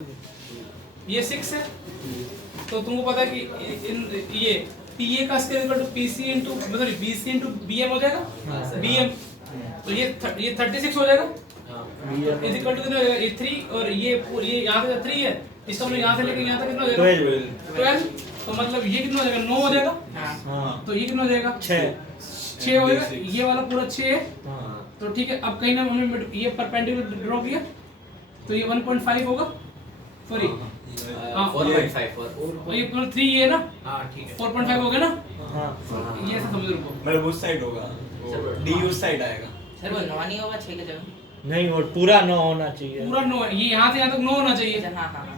ये 6 है, तो तुमको पता है कि ये PA का square equal to PC into मतलब BC इंटू BM हो जाएगा, BM, तो ये 36 हो जाएगा, इज इक्वल टू कितना हो जाएगा, ये 3 और ये यहाँ से 3 है, इसका मतलब यहाँ से लेके यहाँ तक कितना हो जाएगा 12, तो मतलब ये कितना हो जाएगा 9 हो जाएगा, तो ये कितना हो जाएगा 6 हो जाएगा, ये वाला पूरा 6 है, तो ठीक है। अब कहीं ना हमने ये परपेंडिकुलर ड्रॉ किया तो ये 1.5 होगा, सॉरी 4.5 और ये पूरा 3 ये है ना, हाँ ठीक है 4.5 हो गया ना, हाँ ये ऐसा समझ रखो, मतलब उस साइड होगा, डी उस साइड आएगा। सर वो 9 नहीं होगा 6 के जगह नहीं, और पूरा 9 होना चाहिए। पूरा 9 है, ये यहाँ से यहाँ तक 9 होना चाहिए, हाँ हाँ हाँ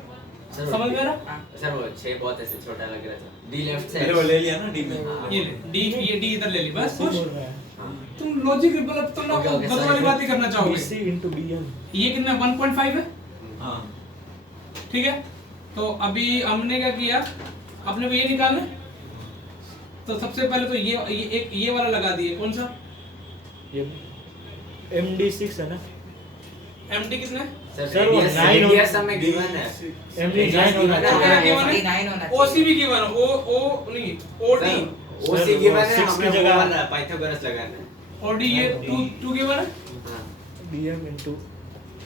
समझ गया ना। सर वो 6 बहुत ऐसे छोटा लग रहा था, डी लेफ्ट पहले वो साइड ले लिया ना डी में, ये डी, ये डी इधर ले ली, बस ऐसे खुश। बोल रहा है। तुम लॉजिक मतलब तुम लोग Okay, okay, गलत sorry. वाली बात ही करना चाहोगे। BC into BM। ये कितना 1.5 है, हाँ ठीक है। तो अभी हमने क्या किया, अपने को ये निकालना है, तो सबसे पहले तो ये वाला लगा दिए, कौन सा ये MD6 है ना? सर MD कितना है, सर, वो रेडियस 9 रेडियस हमें गिवन है, MD 9 होना क्या चाहिए। गिवन है? 9 होना चाहिए। OC भी गिवन है, O नहीं OD, ओसी गिवन है, six की हमें जगह- वो वाला पाइथागोरस लगाना है। OD ये 2 गिवन है। हाँ BM into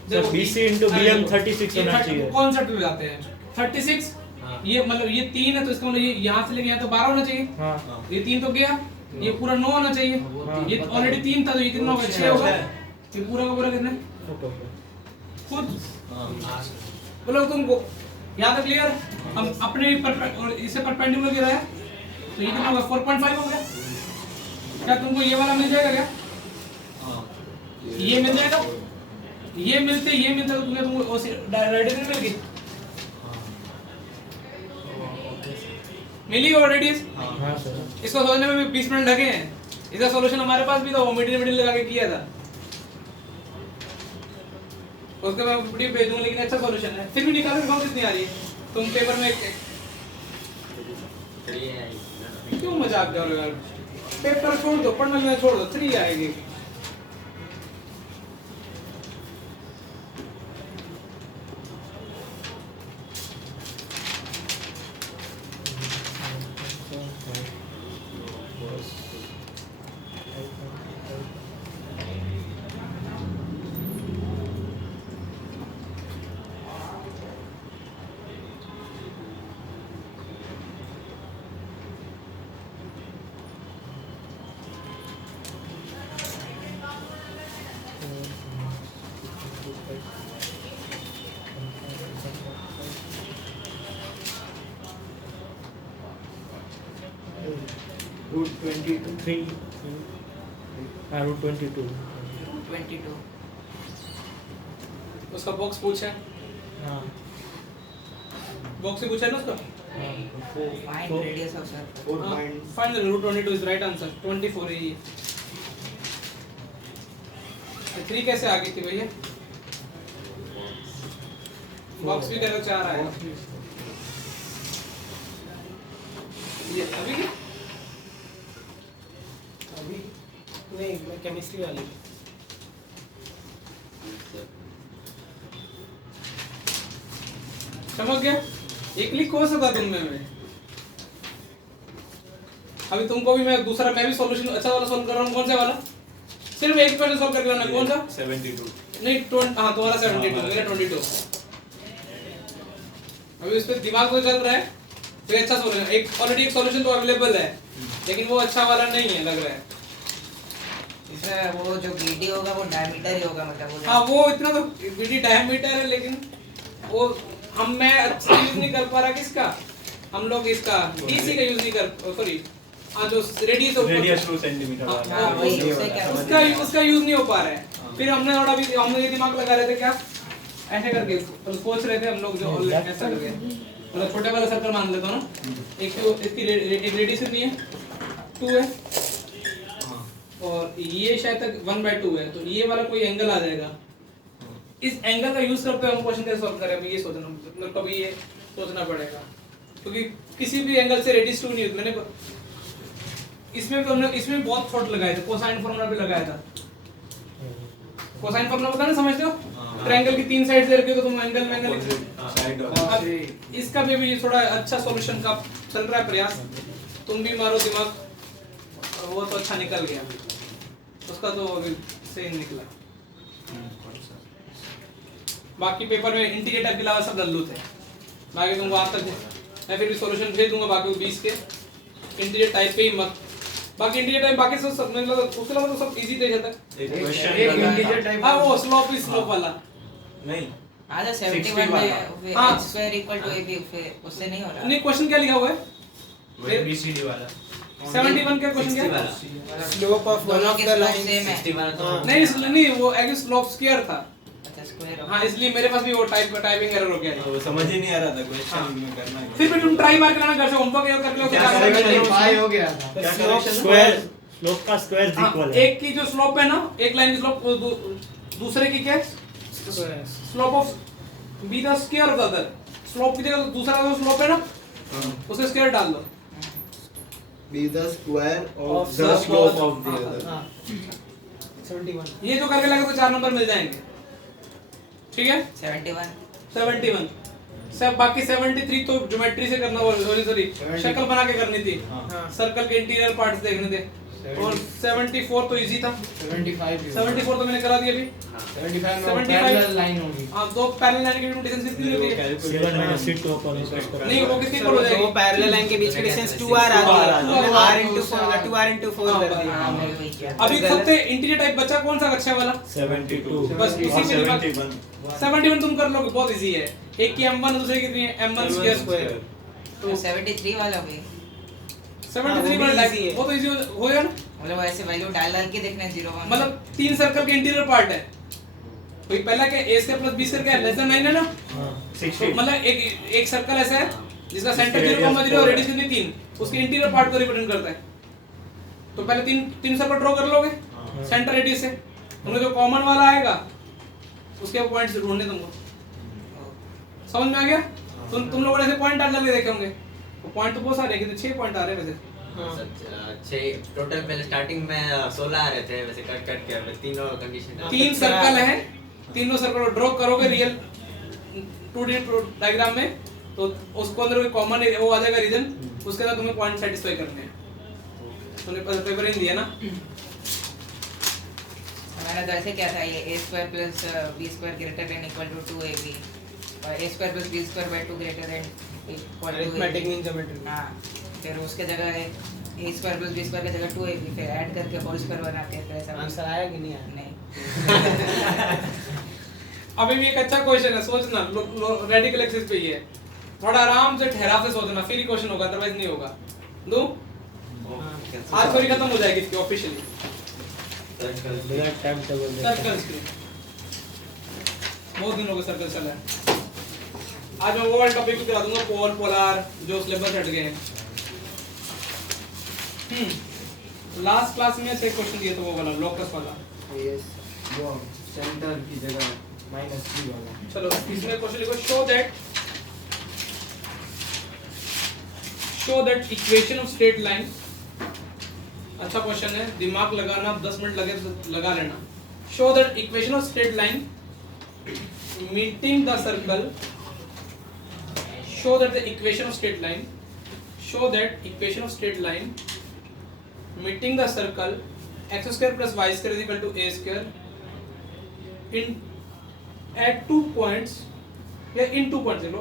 देखो, सर BC into BM देखो, 36 ये होना 30 चाहिए। कौन सा टू जाते हैं 36, हाँ। ये मतलब ये 3 है, तो इसका मतलब ये यहाँ से लेके यहाँ तो 12 होना चाहिए, हाँ ये 3 तो गया, ये पूरा 9 होना चाहिए, हाँ। ये ऑलरेडी 3 था, तो ये कितना होगा 6 होगा, ये पूरा का पूरा कितना है? ओके। खुद हाँ बोलो तुमको यहाँ तक क्लियर। हम अपने और इसे परपेंडिकुलर गिरा है, तो ये कितना होगा 4.5 हो गया। क्या तुमको ये वाला मिल जाएगा क्या, हाँ ये मिल जाएगा, ये मिलते तो तुमको रेडियस मिल गई, मिली और रेडियस। हाँ सर। इसको सोचने में भी 20 मिनट लगे हैं, इसका सॉल्यूशन हमारे पास भी था, वो मिडिल लगा के किया था, उसके बाद वीडियो भेज दूंगा, लेकिन अच्छा सॉल्यूशन है। फिर भी निकाल के कितनी आ रही है तुम पेपर में, चलिए क्यों मजाक कर रहे हो यार, पेपर छोड़ दो, पढ़ना लिखना छोड़ दो, 3 आएगी। Root 23 root 22 22 उसका बॉक्स पूछा है, हाँ बॉक्स से पूछा है ना उसका, find radius of circle final root 22 is right answer, 24 है ये। 3 कैसे आ गई थी भैया, बॉक्स भी करो 4 आएगा, ये अभी क्या अभी नहीं, मैं केमिस्ट्री वाली समझ गया, एक क्लिक कौन सा था तुम में, अभी तुमको भी मैं दूसरा, मैं भी सॉल्यूशन अच्छा वाला सॉल्व कर रहा हूँ, कौन सा वाला, सिर्फ एक क्वेश्चन सॉल्व करके लाना, कौन सा 72 नहीं, हाँ तुम्हारा 72, मेरा 22, अभी उस पे दिमाग तो चल रहा है, तो अच्छा सॉल्यूशन, एक ऑलरेडी एक सॉल्यूशन तो अवेलेबल है, लेकिन वो अच्छा वाला नहीं है लग रहा है। इसमें वो जो BD होगा वो डायमीटर ही होगा, मतलब वो हाँ वो इतना तो BD डायमीटर है, लेकिन वो मैं अच्छा यूज नहीं कर पा रहा, किसका, हम लोग इसका DC का यूज नहीं कर, सॉरी हाँ जो रेडियस 2 सेंटीमीटर हाँ, वाला वही, उससे क्या उसका यूज नहीं हो पा रहा है। फिर हमने थोड़ा भी हमने ये दिमाग लगा रहे थे क्या, ऐसे करके सोच रहे थे हम लोग, जो ऐसा करके मतलब छोटे वाला सर्कल मान लेता हूँ ना, एक तो इसकी रेडियस कितनी है 2 है, और ये शायद तक 1/2 है, तो ये वाला कोई एंगल आ जाएगा, इस एंगल का यूज करते हुए हम क्वेश्चन कैसे सॉल्व करें, ये सोचना, मतलब कभी ये सोचना पड़ेगा, क्योंकि किसी भी एंगल से रेडियस 2 नहीं होती। मैंने इसमें भी हमने इसमें बहुत थॉट लगाए थे, कोसाइन फार्मूला भी लगाया था, कोसाइन फार्मूला पता नहीं समझते हो, ट्रायंगल की तीन साइड दे रखी हो तो तुम एंगल में एंगल साइड अब इसका भी थोड़ा अच्छा सॉल्यूशन का चल रहा है प्रयास, तुम भी मारो दिमाग, वो तो अच्छा निकल गया, उसका तो अभी सही निकला। बाकी पेपर में इंटीग्रेटर के अलावा सब लल्लू थे, बाकी तुमको आज तक मैं फिर भी सॉल्यूशन भेज दूंगा बाकी 20 के इंटीग्रेट टाइप पे ही मत, बाकी इंटीग्रेट टाइप बाकी सब मतलब उसके अलावा तो सब इजी दे जाता है। एक क्वेश्चन एक इंटीजर टाइप हाँ वो स्लोप वाला नहीं आधा 60 71 वाला। में हाँ। h square equal to ab फिर उससे नहीं हो रहा। नहीं क्वेश्चन क्या लिखा हुआ है वो बीसीडी वाला 71 का क्वेश्चन 60 क्या वाला स्लोप ऑफ वन दोनों ऑफ के द स्लोप लाइन सेम है। 60 वाला तो नहीं इसलिए नहीं वो एक्चुअली स्लोप स्क्वायर था, अच्छा स्क्वायर हाँ इसलिए मेरे पास भी वो टाइपिंग एरर हो गया है। वो समझ ही नहीं आ रहा था क्वेश्चन में करना है। फिर भी तुम ट्राई मार के लाना घर से होमवर्क कर लो क्या correction पाई हो गया था। क्या correction? स्क्वायर स्लोप का स्क्वायर इक्वल है। एक की जो स्लोप है ना, एक लाइन की स्लोप दूसरे की क्या slope of be the square of the other, slope की जगह दूसरा जो स्लोप है ना उसका स्क्वायर डाल दो, be the square Of of the the slope slope. of the other. हाँ 71 ये जो करके लगे तो 4 नंबर मिल जाएंगे, ठीक है 71 71 सब बाकी 73 तो ज्योमेट्री से करना होगा, सॉरी शक्ल बना के करनी थी, हाँ सर्कल के इंटीरियर पार्ट्स देखने थे, और 74 तो इजी था, 75 74 तो मैंने करा दिया अभी, 75 में 75 पैरेलल लाइन होगी। हाँ दो पैरेलल लाइन के बीच डिस्टेंस कितनी होती है? 7 minus 6 to upon नहीं वो कितनी पर हो दो जाएगी? पैरेलल लाइन के बीच की डिस्टेंस 2r आ गई, r into 4 होगा, 2r into 4 कर दिया। हाँ मैं वही किया। अभी सबसे इंटीरियर टाइप बचा कौन सा कक्षा वाला? 72 बस इसी और पे दिमाग- 71 71 तुम कर लोगे, बहुत इजी है, एक की m1 दूसरे की कितनी है m1 स्क्वायर, तो 73 वाला भी 73 वो भी वाला easy है। वो तो इजी होगा ना, मतलब ऐसे वैल्यू डाल के देखना 0 1 मतलब तीन सर्कल के इंटीरियर पार्ट है, कोई पहला क्या a square plus b square क्या है लेस देन 9 है ना, हां तो 60 मतलब एक सर्कल ऐसा है जिसका सेंटर 0,0 और रेडियस कितनी 3, उसके इंटीरियर पार्ट को रिप्रेजेंट करता है, तो पहले तीन सर्कल ड्रॉ कर लोगे सेंटर रेडियस से, उनमें जो कॉमन वाला आएगा उसके पॉइंट्स ढूंढने तुमको, समझ में आ गया? तुम लोगों ने ऐसे पॉइंट डाल के देखे होंगे, वो पॉइंट तो बहुत सारे हैं, 6 पॉइंट आ रहे हैं वैसे, टोटल पहले स्टार्टिंग में 16 आ रहे थे, वैसे कट के अब तीनों कंडीशन तीन सर्कल हैं, तीनों सर्कल को ड्रॉ करोगे रियल 2D डायग्राम में, तो उसको अंदर कोई कॉमन वो आ जाएगा रीजन, उसके अंदर तुम्हें पॉइंट सेटिस्फाई करने हैं, तुमने पेपर इन दिया ना, मैंने तो ऐसे क्या था, ये a square plus b square greater than equal to 2ab और a square plus b square by 2 greater than equal to arithmetic mean geometry. हां फिर उसके जगह a square plus b square की जगह 2ab फिर ऐड करके होल स्क्वायर बनाते हैं, तो ऐसा आंसर आया कि नहीं आया? नहीं अभी भी एक अच्छा क्वेश्चन है, सोचना रेडिकल एक्सिस पे ही है, थोड़ा आराम से ठहराव से सोचना, फिर ही क्वेश्चन होगा, अदरवाइज नहीं होगा। दो आज थोड़ी खत्म हो जाएगी इसकी ऑफिशियली, बिना टाइम टेबल सर्कल की बहुत दिन हो गए सर्कल चला है, आज मैं वो वाला टॉपिक भी करा दूंगा, पोल पोलर जो सिलेबस हट गए हैं। लास्ट क्लास में से क्वेश्चन दिया था वो वाला लोकस वाला, Yes. वो सेंटर की जगह -3 वाला. चलो इसमें क्वेश्चन लिखो, show that equation of straight line, अच्छा क्वेश्चन है, दिमाग लगाना 10 मिनट लगे तो लगा लेना। Show that equation of straight line meeting the circle, show that the equation of straight line, show that equation of straight line meeting the circle x square plus y square is equal to a square in at 2 points, या in 2 points low,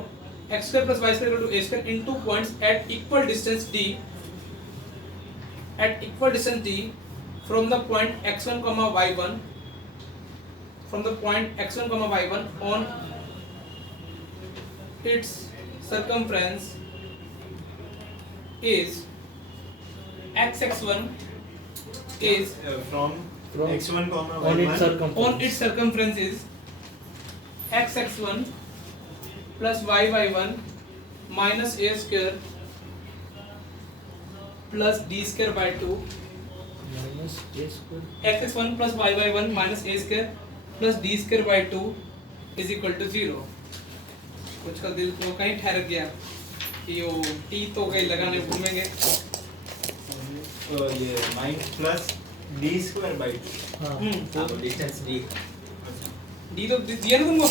x square plus y square equal to a square in 2 points at equal distance d, at equal distance d from the point x1 comma y1, from the point x1 comma y1 on its circumference is xx1 is from x1 comma on its y1 circumference. on its circumference is xx1 plus yy1 minus a square plus d square by 2, minus a square. xx1 plus yy1 minus a square plus d square by 2 is equal to 0। कुछ का दिल तो कहीं ठहर गया कि वो t तो कहीं लगाने घूमेंगे, तो ये minus plus d square by 2 हाँ अब डिस्टेंस d डी तो दिया ना तुमको,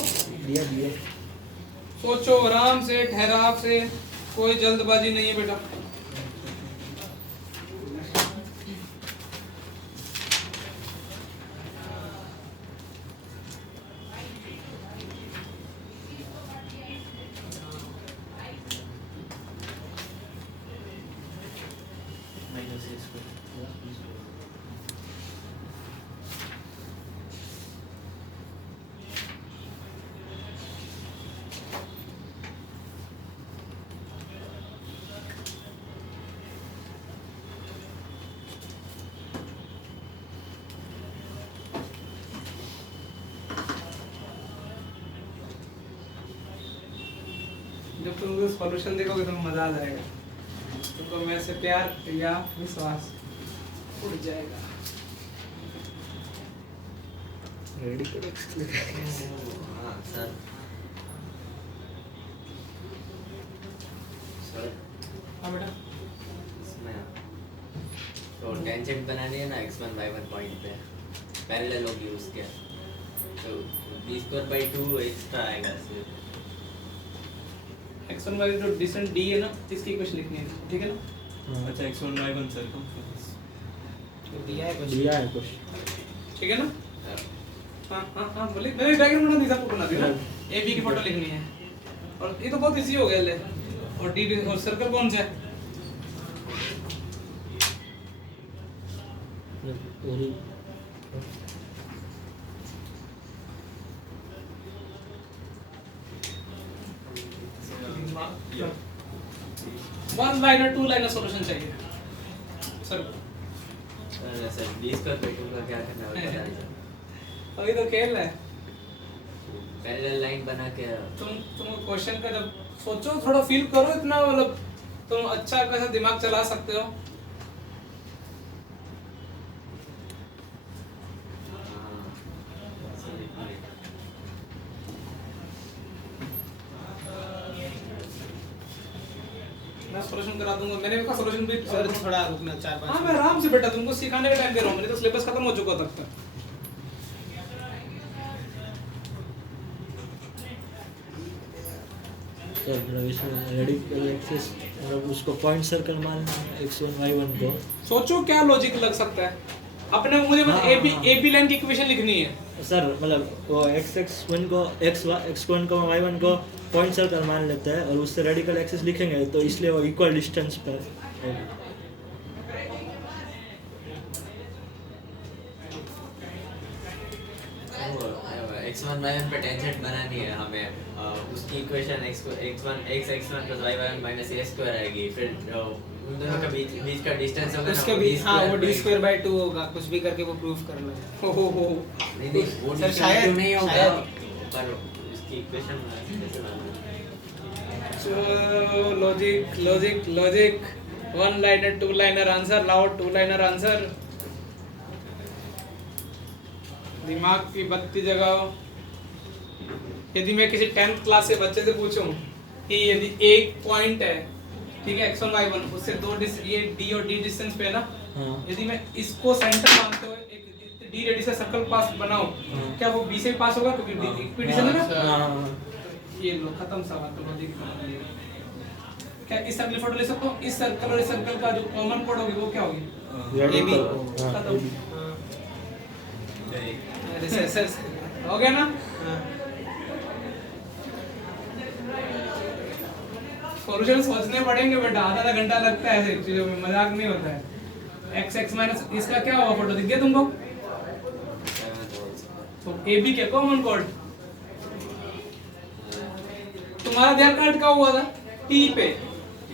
दिया दिया सोचो आराम से ठहराव से, कोई जल्दबाजी नहीं है बेटा। माइनस ए स्क्वायर जब तुम उसका सॉल्यूशन देखोगे तो मजा आ जाएगा, तुमको मेरे से प्यार या विश्वास उड़ जाएगा। रेडिकल एक्स हाँ सर सर हाँ बेटा, इसमें तो टेंजेंट बनानी है ना x1 y1 पॉइंट पे, पैरेलल होगी उसके, तो b²/2 एक्स्ट्रा आएगा सिर्फ। x1 वाली जो डिस्टेंस d है ना, इसकी इक्वेशन लिखनी है, ठीक है ना? अच्छा x1 y1 सर्कमफ्रेंस तो दिया है कुछ दिया है कुछ ठीक है ना? हाँ हाँ हाँ बोले, मैंने डायग्राम बना दिया, आपको बना दिया ना, ए बी की फोटो लिखनी है, और ये तो बहुत इजी हो गया ले। और डी और सर्कल कौन सा है? वही one liner two liner solution चाहिए सर। सर b²/2 का क्या करना है बता दीजिए। अभी तो खेल है, पैरेलल लाइन बना के तुम क्वेश्चन का जब सोचो, थोड़ा फील करो, इतना मतलब तुम अच्छा कैसा दिमाग चला सकते हो। मैं सॉल्यूशन करा दूंगा, मैंने का सॉल्यूशन भी सर थोड़ा रुकना 4-5 हाँ मैं आराम से बेटा तुमको सिखाने का टाइम दे रहा हूँ, मेरे तो सिलेबस खत्म हो चुका तब तक। सर मतलब इसमें रेडिकल एक्सिस मतलब उसको पॉइंट सर्कल मारना है x1 y1 को। सोचो क्या लॉजिक लग सकता है अपने, मुझे बस हाँ, हाँ। ए बी लाइन की इक्वेशन लिखनी है सर मतलब वो x1 को x1 को y1 को पॉइंट सर्कल मान लेते हैं और उससे रेडिकल एक्सिस लिखेंगे, तो इसलिए वो इक्वल डिस्टेंस पर है। x1 y1 पे टेंजेंट बनानी है हमें, उसकी equation x1 plus y1 - a² आएगी, फिर उन दोनों के बीच का डिस्टेंस होगा ना, उसके वो बीच हाँ वो d²/2 d²/2 होगा, कुछ भी करके वो प्रूफ करना है। हो नहीं नहीं वो सर, d² शायद- नहीं होगा, शायद। पर उसकी इक्वेशन कैसे बनाना logic logic logic, one liner two liner answer लाओ, टू लाइनर आंसर, दिमाग की बत्ती जगाओ। यदि मैं किसी 10th क्लास के बच्चे से पूछूं कि यदि एक पॉइंट है, ठीक है x1 y1, उससे दो ये d और d डिस्टेंस पे है ना, हाँ यदि मैं इसको सेंटर मानते हुए एक d रेडियस का सर्कल पास बनाऊं, क्या वो b से पास होगा? क्योंकि d इक्विडिस्टेंस है ना। हाँ ये लो खत्म सवाल, तो लॉजिक क्या इस सर्कल फोटो ले सकता हूं? इस सर्कल और इस सर्कल का जो कॉमन कोड होगी वो क्या होगी? रेडिकल हाँ खत्म। अरे सर हो गया ना? सॉल्यूशन सोचने पड़ेंगे बेटा, आधा घंटा लगता है ऐसे चीजों में, मजाक नहीं होता है। x माइनस इसका क्या होगा? फोटो दिख गया तुमको? तो ए बी क्या कॉमन कोड? तुम्हारा ध्यान कहाँ अटका हुआ था? t पे,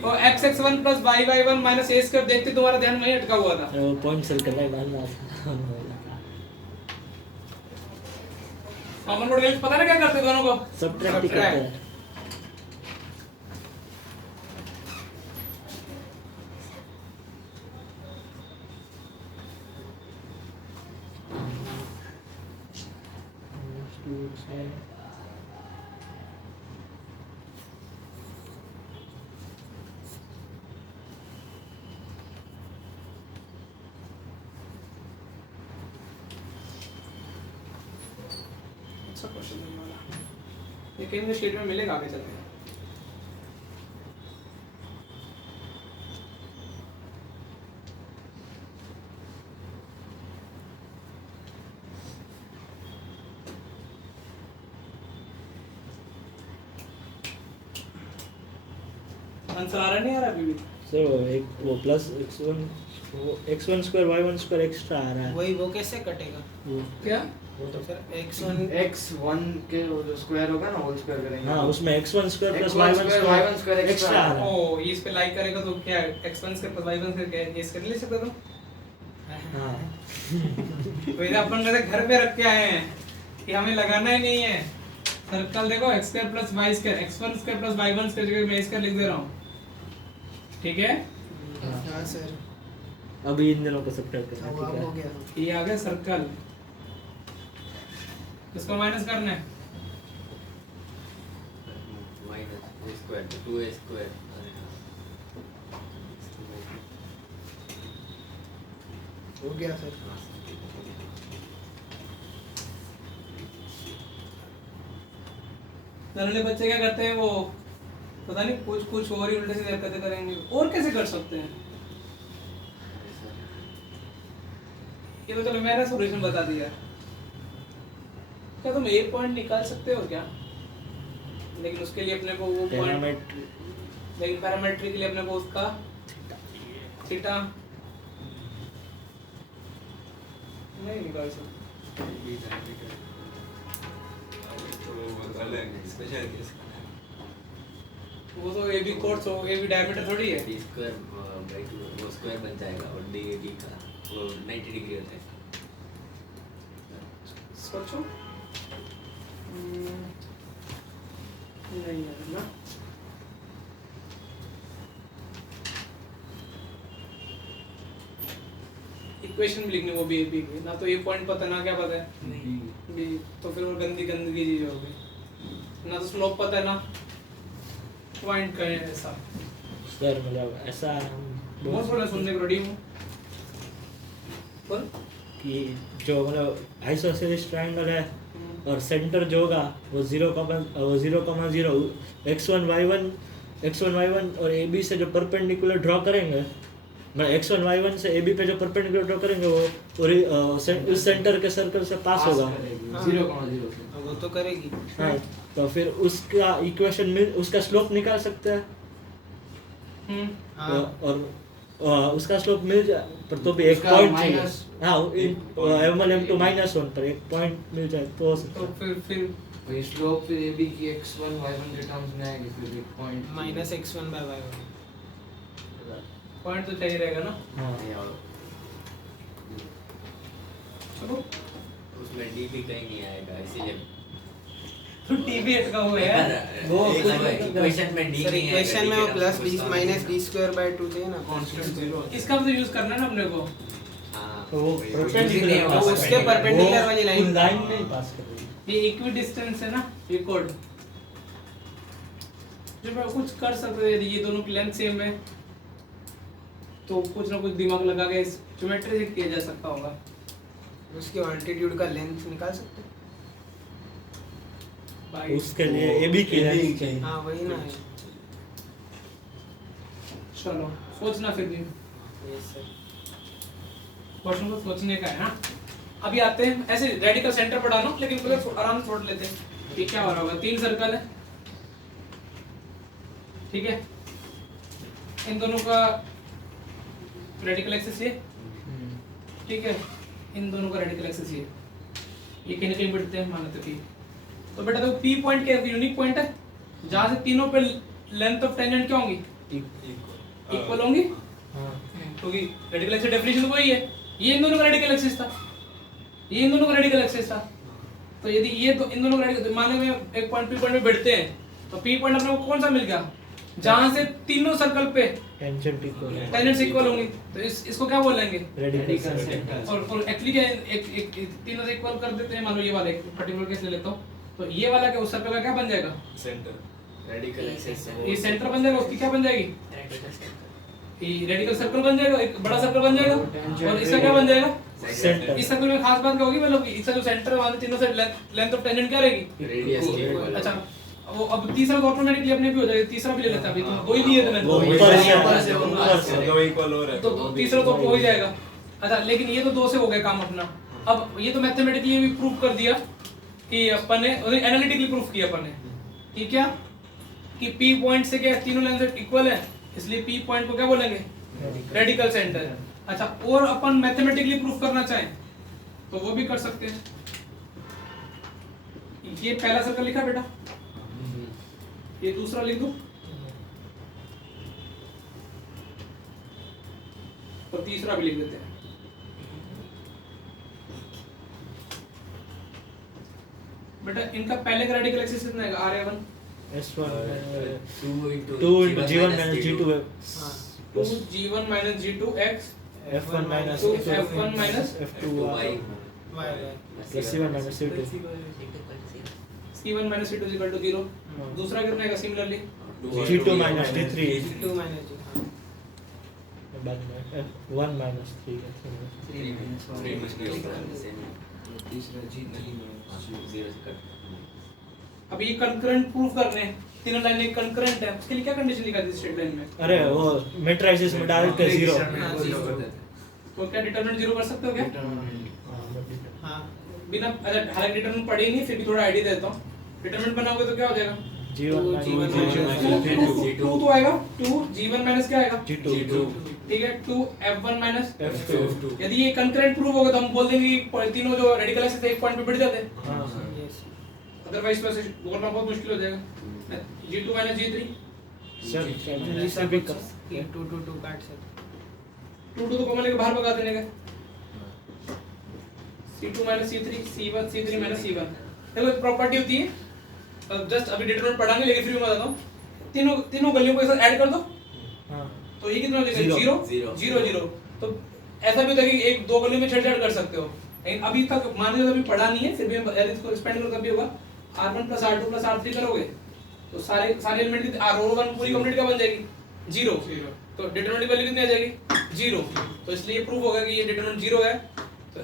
और x1 plus y1 minus a² देखते तुम्हारा ध्यान वहीं अटका हुआ था। वो पॉइंट सर्कल में डालना था। कॉमन कोड वैल्यू पता ना क्या करते दोनों को? सब्ट्रैक्ट करते हैं। अच्छा क्वेश्चन है वाला, ये कहीं ना शीट में मिलेगा आगे चल के। आंसर आ रहा नहीं आ रहा अभी भी? सर एक वो plus x1 square y1 square extra आ रहा है वही वो कैसे कटेगा? वो क्या? वो तो सर x1 x1 के वो जो स्क्वायर होगा ना होल स्क्वायर करेंगे। हाँ उसमें x1 square plus x1 y1 square y1 square extra extra आ रहा है। ओ ये इस पे लाइक करेगा तो क्या x1 square plus y1 square क्या है, ये इसका नहीं ले सकते तुम? हाँ तो इधर अपन मेरे घर पे रख के आए हैं कि हमें लगाना ही नहीं है। सर्कल देखो x square plus y square, x1 square plus y1 square जगह मैं इसका लिख दे रहा हूँ, ठीक है? हाँ सर अभी इन दोनों को सब्ट्रैक्ट करना अब है, हो ठीक है? गया। ये आ गया सर्कल, इसको माइनस करना है। माइनस a स्क्वायर तो 2a स्क्वायर। हो गया सर। नन्हे बच्चे क्या करते हैं, वो पता नहीं कुछ कुछ और ही उल्टे सीधे हरकतें करेंगे। और कैसे कर सकते हैं? ये तो चलो मैंने सॉल्यूशन बता दिया। क्या तुम एक पॉइंट निकाल सकते हो क्या? लेकिन उसके लिए अपने को वो पॉइंट, पैरामीटर लेकिन पैरामीट्री के लिए अपने को उसका थीटा नहीं निकाल सकते। वो तो ए बी कोर्स हो, ए बी डायमीटर थोड़ी है। d स्क्वायर बाय 2 वो स्क्वायर बन जाएगा और d का वो 90 डिग्री होता है। सोचो नहीं है ना, इक्वेशन भी लिखनी, वो भी ए बी की ना, तो ये पॉइंट पता ना क्या पता है बी, तो फिर वो गंदी गंदगी चीज होगी ना, तो स्लोप पता है ना पॉइंट का है ऐसा। सर मतलब ऐसा हम बहुत थोड़ा सुनने को रेडी हूँ पर कि जो मतलब आइसोसेलेस ट्रायंगल है और सेंटर जो होगा वो 0,0 x1 y1 और ab से जो परपेंडिकुलर ड्रॉ करेंगे, मतलब x1 y1 से ab पे जो परपेंडिकुलर ड्रॉ करेंगे वो उस सेंटर के सर्कल से पास होगा। 0,0 से। वो तो करेगी। हाँ तो फिर उसका इक्वेशन मिल उसका स्लोप निकाल सकते हैं। हाँ और उसका स्लोप मिल जाए पर तो भी एक उसका पॉइंट चाहिए। minus- हाँ m1 m2 -1 पर एक पॉइंट मिल जाए तो हो सकता तो है। फिर तो ये स्लोप फिर ए बी की x1 y1 के टर्म्स में आएगी, फिर एक point minus x1 bye y1। Point तो चाहिए रहेगा ना। हाँ और चलो उसमें d भी कहीं नहीं आएगा इसीलिए तो टीवी अटका हुआ है। वो इक्वेशन में d सर नहीं आएगा, इक्वेशन d में के वो terms प्लस में d उसका माइनस d स्क्वायर बाय 2 चाहिए ना। कांस्टेंट 0 इसका भी तो यूज करना है ना अपने को। हाँ तो वो वही, perpendicular नहीं होगा, वो उसके perpendicular वाली line वो लाइन नहीं पास कर रही। ये इक्वी डिस्टेंस है ना, ये कोड जब मैं कुछ कर सकते हैं, यदि ये दोनों की लेंथ सेम है तो कुछ ना कुछ दिमाग लगा के ज्योमेट्री से किया जा सकता होगा। उसके ऑल्टीट्यूड का लेंथ निकाल सकते हैं। भाई उसके लिए ए बी की लेंथ चाहिए। हाँ वही ना है। चलो सोचना फिर भी यस सर। क्वेश्चन को सोचने का है ना। अभी आते हैं ऐसे रेडिकल सेंटर पर डालो, लेकिन पहले आराम से छोड़ लेते हैं कि क्या हो रहा होगा। 3 सर्कल है, ठीक है, इन दोनों का रेडिकल एक्सिस ये, ठीक है, इन दोनों का रेडिकल एक्सिस ये कहीं ना कहीं बढ़ते हैं, माना तो P। तो बेटा देखो P पॉइंट क्या यूनिक पॉइंट है जहां से तीनों पे लेंथ ऑफ टेंजेंट क्या होंगी, इक्वल होंगी, क्योंकि रेडिकल एक्सिस डेफिनेशन तो वही है। ये इन दोनों का रेडिकल एक्सिस था, ये इन दोनों का रेडिकल एक्सिस था। तो यदि ये तो इन दोनों का रेडिकल, मान लो एक पॉइंट P पॉइंट में बैठते हैं तो P पॉइंट अपने को कौन सा मिल गया, जहां से तीनों सर्कल पे टेंजेंट इक्वल है, टेंजेंट्स इक्वल होंगी। तो इसको क्या बोलेंगे, रेडिकल सेंटर। और एक्चुअली क्या एक तीनों से इक्वल कर देते हैं। मान लो ये वाला एक पर्टिकुलर केस ले लेता हूं, तो ये वाला क्या उस सर्कल का क्या बन जाएगा, रेडिकल एक्सिस ये सेंटर बन जाएगा, उसकी क्या बन जाएगी, ये रेडिकल सर्कल बन जाएगा, एक बड़ा सर्कल बन जाएगा, और इसका क्या बन जाएगा? सेंटर इस सर्कल में खास बात क्या होगी, मतलब कि इसका जो सेंटर है वहां तीनों से लेंथ ऑफ टेंजेंट क्या रहेगी? रेडियस के इक्वल। अच्छा, वो अब तीसरा तो ऑटोमेटिकली अपने भी हो जाएगा, तीसरा भी ले लेते हैं, अभी तो दो ही लिए थे मैंने, वो ऊपर से दो इक्वल हो रहा है तो तीसरा तो हो ही जाएगा। अच्छा, लेकिन ये तो दो से हो गया काम अपना। अब ये तो मैथमेटिकली भी प्रूव कर दिया कि अपन ने, एनालिटिकली प्रूफ किया अपन ने कि क्या, कि P पॉइंट से क्या तीनों लेंथ इक्वल है, इसलिए P पॉइंट को क्या बोलेंगे? Radical centre. अच्छा, और अपन मैथमेटिकली प्रूफ करना चाहें तो वो भी कर सकते हैं। ये पहला सर्कल लिखा बेटा, ये दूसरा लिख दूं और तीसरा भी लिख देते हैं। बेटा इनका पहले का रेडिकल एक्सिस कितना है? R1 S1 2 into 2 into G1 minus G2 2G1 minus G2 x F1 minus to F1 minus F2 y plus C1 minus C2 C1 minus C2 is equal to 0। दूसरा कितना है? Similarly G2 minus T3 2 minus G, बाद में F1 minus 3 तीसरा जी नहीं अब ये concurrent proof करने हैं, तीनों लाइनें कंकरेंट है, उसके लिए क्या कंडीशन लिखा थी स्ट्रेट लाइन में? अरे वो मैट्रिसेस में डाल के 0 तो क्या डिटरमिनेंट 0 कर सकते हो क्या? हाँ बिना, अच्छा हालांकि डिटरमिनेंट पढ़े ही नहीं, फिर भी थोड़ा आइडिया देता हूँ। डिटरमिनेंट बनाओगे तो क्या हो जाएगा? G1 2 तो आएगा, 2 G1 माइनस क्या आएगा? G2 ठीक है, 2 F1 माइनस F2 यदि ये कंकरेंट प्रूफ होगा तो हम बोल देंगे कि तीनों जो रेडिकल एक्सिस एक पॉइंट पे बढ़ जाते हैं, हाँ अदरवाइज वैसे बोलना बहुत मुश्किल हो जाएगा। G2 माइनस G3 सर इसे भी कर 2 2 2 काट सकते 2 तो कॉमन लेके बाहर भगा देने का, C2 minus C3 C1 C3 minus C1। देखो एक प्रॉपर्टी होती है, जस्ट अभी डिटरमिनेंट पढ़ाने लेके फिर मैं बताता हूँ, तीनों गलियों को एक साथ ऐड कर दो हाँ तो ये कितना हो जाएगा? 0 0 तो ऐसा भी होता है कि एक दो गलियों में छेड़छाड़ कर सकते हो, लेकिन अभी तक मान लीजिए अभी पढ़ा नहीं है, फिर भी हम यदि इसको एक्सपेंड करो तब भी होगा। R1 plus R2 plus R3 करोगे तो सारे एलिमेंट की रो 1 पूरी कंप्लीट क्या बन जाएगी? 0। तो डिटरमिनेंट की वैल्यू कितनी आ जाएगी? 0। तो इसलिए ये प्रूफ होगा कि ये डिटरमिनेंट 0 है। तो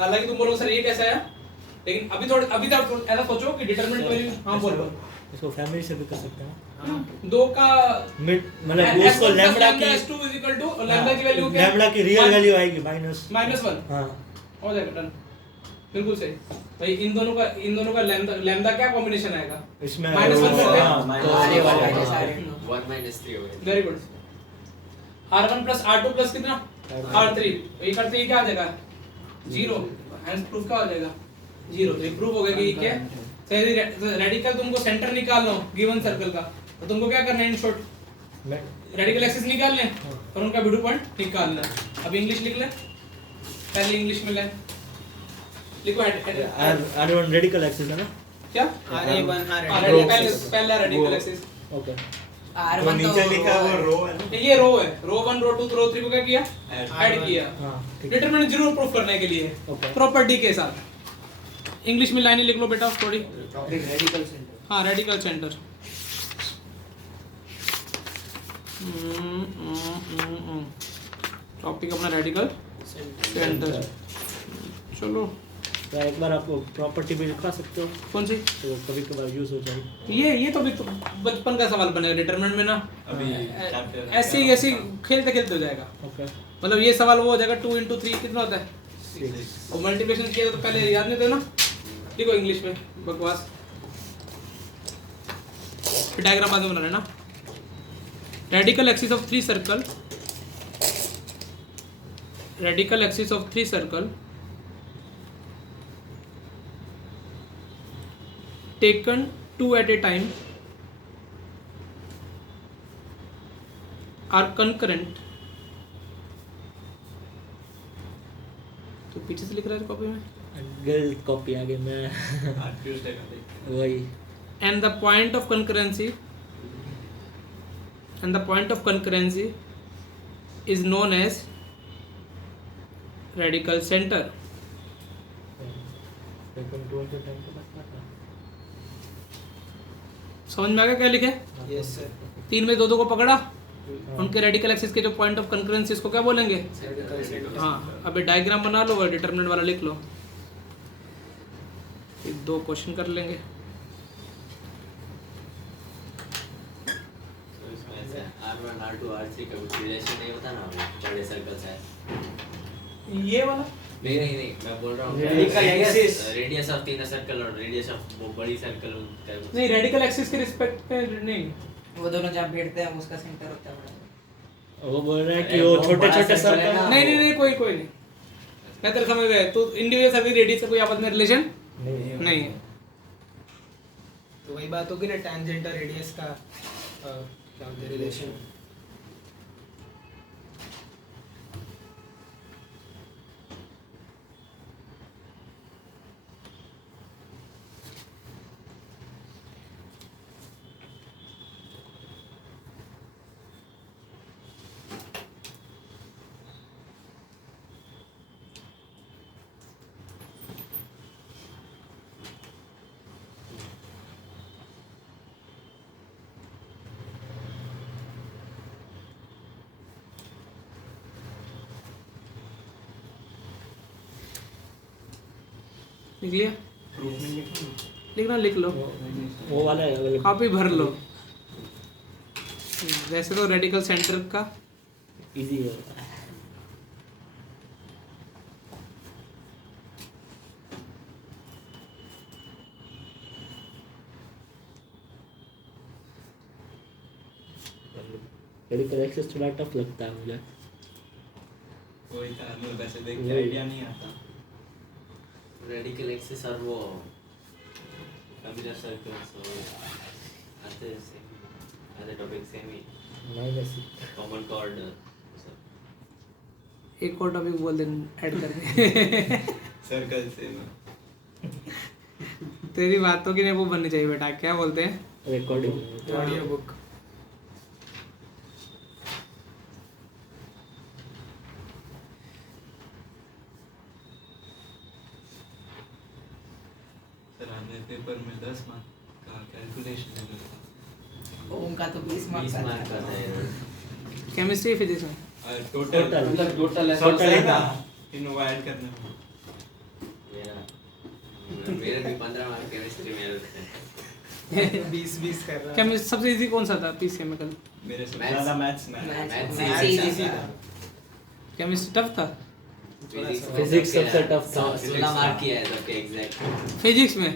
हालांकि तुम बोलोगे सर ये कैसा आया, लेकिन अभी तक ऐसा सोचो कि डिटरमिनेंट वैल्यू, हां बोलो इसको फैमिली से भी कर सकते हैं दो का मिड मतलब उसको लैम्बडा की S2 is equal to lambda की वैल्यू क्या? लैम्बडा की रियल वैल्यू आएगी -1 हाँ हो जाएगा, डन, बिल्कुल सही भाई। इन दोनों का लैम्बडा क्या कॉम्बिनेशन आएगा? इसमें -1 करते हैं, आगे वाले सारे 1 minus 3 हो गया। Very good. R1 plus R2 plus कितना? R3। ये करते ही क्या आ जाएगा? 0। हैंस प्रूफ क्या हो जाएगा? 0। तो ये प्रूफ हो गया कि ये क्या है? रेडिकल तुमको सेंटर निकालना हो गिवन सर्कल का, तो तुमको क्या करना है? इन शॉर्ट रेडिकल एक्सिस निकालने और उनका मिडल पॉइंट निकालना। अब इंग्लिश लिख ले, पहले इंग्लिश में ले लिखो R1 रेडिकल एक्सिस है ना क्या? R1 पहला रेडिकल एक्सिस ओके R1 नीचे लिखा वो रो है ना? ये रो है, रो 1 रो 2 रो 3 को क्या किया? ऐड किया। हाँ ठीक है डिटरमिनेंट जरूर प्रूफ करने के लिए Okay. प्रॉपर्टी के साथ। इंग्लिश में लाइनें लिख लो बेटा थोड़ी। रेडिकल सेंटर हाँ रेडिकल सेंटर। टॉपिक अपना रेडिकल सेंटर। चलो तो एक बार आपको प्रॉपर्टी भी लिखवा सकते हो कौन सी? तो कभी कभार यूज हो जाएगी। ये तो अभी तो बचपन का सवाल बनेगा डिटरमिनेंट में ना, अभी chapter ऐसे खेलते खेलते हो जाएगा। ओके मतलब ये सवाल वो हो जाएगा 2 into 3 कितना होता है? 6 और मल्टीप्लिकेशन किया तो पहले याद नहीं था ना, लिखो इंग्लिश में बकवास। डायग्राम बाद में बना लेना। Radical axis of 3 circle, radical axis of 3 circle taken 2 at a time are concurrent। तो पीछे से लिख रहा है कॉपी में, गलत कॉपी आगे मैं Tuesday का देख। वही and the point of concurrency is known as radical center। समझ में आ गया क्या लिखे? यस सर 3 में 2 को पकड़ा, उनके रेडिकल एक्सिस के जो पॉइंट ऑफ कंकरेंस इसको क्या बोलेंगे? हाँ, अबे डायग्राम बना लो और डिटरमिनेंट वाला लिख लो। ये 2 क्वेश्चन कर लेंगे। तो इसमें ऐसे R1 R2 R3 का कुछ रिलेशन नहीं होता ना बड़े सर्कल से? ये वाला नहीं मैं बोल रहा हूँ Radical axis. Radius of thinner circle और रेडियस ऑफ वो बड़ी सर्कल का नहीं, रेडिकल एक्सिस के रिस्पेक्ट में नहीं। वो दोनों जहाँ बैठते हैं उसका सेंटर होता है बड़ा। वो बोल रहे हैं कि वो छोटे छोटे सर्कल नहीं कोई नहीं। मैं तेरे समझ गया। तो इंडिविजुअल सर्कल रेडियस से कोई आपस में रिलेशन नहीं है। तो वही बात होगी ना, टेंजेंट और रेडियस का क्या होता है रिलेशन। लिख लिया? लिखना लिख लो, वो वाला है कॉपी भर लो। वैसे तो रेडिकल सेंटर का इजी है। रेडिकल एक्सिस थोड़ा टफ लगता है मुझे। वही था, मतलब वैसे देख के आइडिया नहीं आता। रेडिकल एक्सिस और वो कम्युलर सर्कल्स और आधे टॉपिक सेम ही, माइनस कॉमन कॉर्ड एक और टॉपिक बोल दें ऐड करके। सर्कल से ना तेरी बातों की नहीं वो बननी चाहिए बेटा। क्या बोलते हैं? Recording audio book. सर हमने पेपर में 10 मार्क का कैलकुलेशन है मेरा। ओम का तो 20 20 मार्क्स मार्क का आता है। है। केमिस्ट्री फिजिक्स में टोटल मतलब टोटल टोटल था, इनको ऐड करना है। मेरे भी 15 मार्क केमिस्ट्री में आते हैं। 20 कर रहा केमिस्ट्री सबसे इजी कौन सा था? पीस केमिकल। मेरे से Maths. ज़्यादा मैथ्स में है। Maths Maths easy easy था। केमिस्ट्री टफ था। Physics सबसे tough था। 16 मार्क की है सबके एग्जैक्ट। फिजिक्स में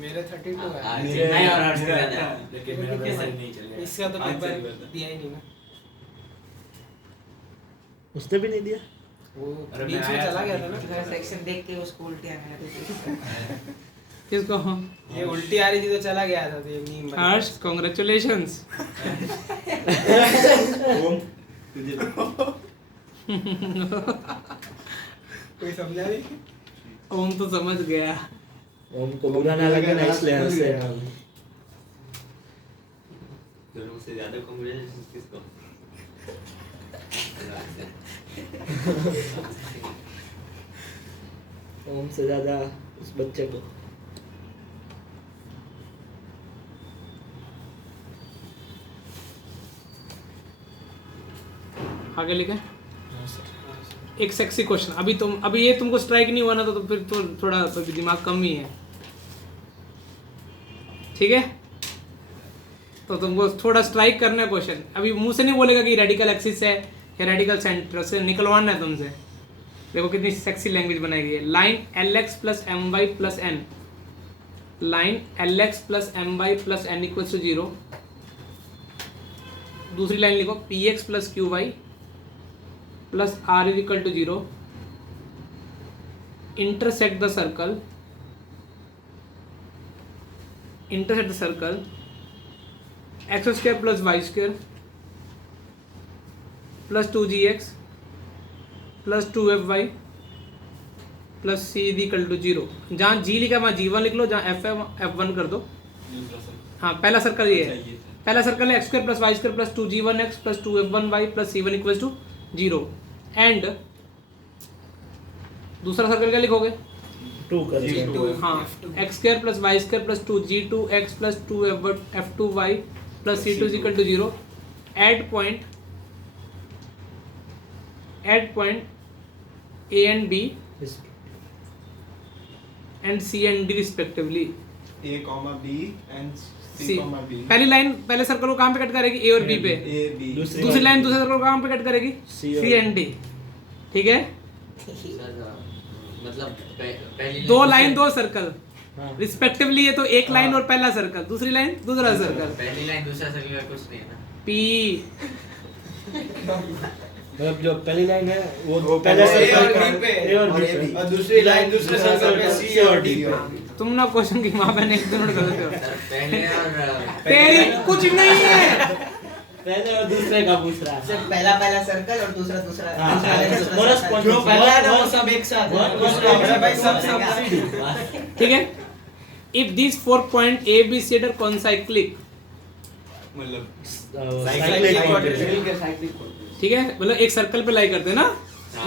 मेरे 32 है। मेरे- नहीं और आर्ट्स का था। लेकिन मेरा वैसे नहीं चलेगा। इसका तो आज पेपर से ही दिया ही नहीं ना। उसने भी नहीं दिया। वो अरे बीच मैं में आया चला था गया था ना। मेरा सेक्शन देख के उसको उल्टी आने लगी। किसको? ये उल्टी आ रही थी तो चला गया था, तो ये नीम बन हर्ष कांग्रेचुलेशंस। ओम तुझे कोई समझा नहीं। ओम तो समझ गया। ओम को बुरा ना लगे ना इसलिए हंसे। दोनों से ज्यादा कांग्रेचुलेशंस किसको? ओम से ज्यादा उस बच्चे को। आगे लिखे एक सेक्सी क्वेश्चन। अभी ये तुमको स्ट्राइक नहीं हुआ ना तो फिर तो थोड़ा तो दिमाग कम ही है। ठीक है, तो तुमको थोड़ा स्ट्राइक करना है क्वेश्चन। अभी मुंह से नहीं बोलेगा कि रेडिकल एक्सिस है या रेडिकल सेंटर से, निकलवाना है तुमसे। देखो कितनी सेक्सी लैंग्वेज बनाई गई है। Line LX plus MY plus N, line LX plus MY plus N equals to 0। दूसरी लाइन लिखो PX plus QY plus R is equal to 0, intersect the circle x square plus y square plus 2gx plus 2fy plus c is equal to 0। जहाँ g लिखा वहाँ g1 लिख लो, जहाँ f1 कर दो। दूसरा सब हाँ, पहला सर्कल ये है। चाहिए था। पहला सर्कल है x square plus y square plus 2g1x plus 2f1y plus c1 equals to 0। And दूसरा सर्कल क्या लिखोगे? 2 करके हाँ, x square plus y square plus 2g2x plus 2f2y plus c2 equal to 0। add point A and B and C and D respectively. A comma B and C C. comma B. पहली line पहले circle को कहाँ पे cut करेगी? A और B पे. A B. दूसरी line दूसरे सर्कल को कहाँ पे कट करेगी? C C and D. ठीक है? सर मतलब पहली दो लाइन दो सर्कल हाँ रिस्पेक्टिवली है, तो एक लाइन और पहला सर्कल, दूसरी लाइन दूसरा सर्कल. पहली लाइन दूसरा सर्कल का कुछ नहीं है ना. P मतलब जो पहली लाइन है वो पहले पहले A और सर्कल B पे A और B पे और दूसरी लाइन दूसरे सर्कल पे C और D. तुम ना क्वेश्चन की माँ बहन एक दोनों गलत हो. सर पहले और तेरी कुछ नहीं है. पहले और दूसरे का पूछ रहा है. सिर्फ पहला सर्कल और दूसरा दूसरा हाँ, दूसरा corresponding. जो पहला है ना वो सब एक साथ है. दूसरा भाई सब ठीक है? If these 4 point A, B, C are concyclic, मतलब साइक्लिक ठीक है, मतलब एक सर्कल पे लाई करते हैं ना,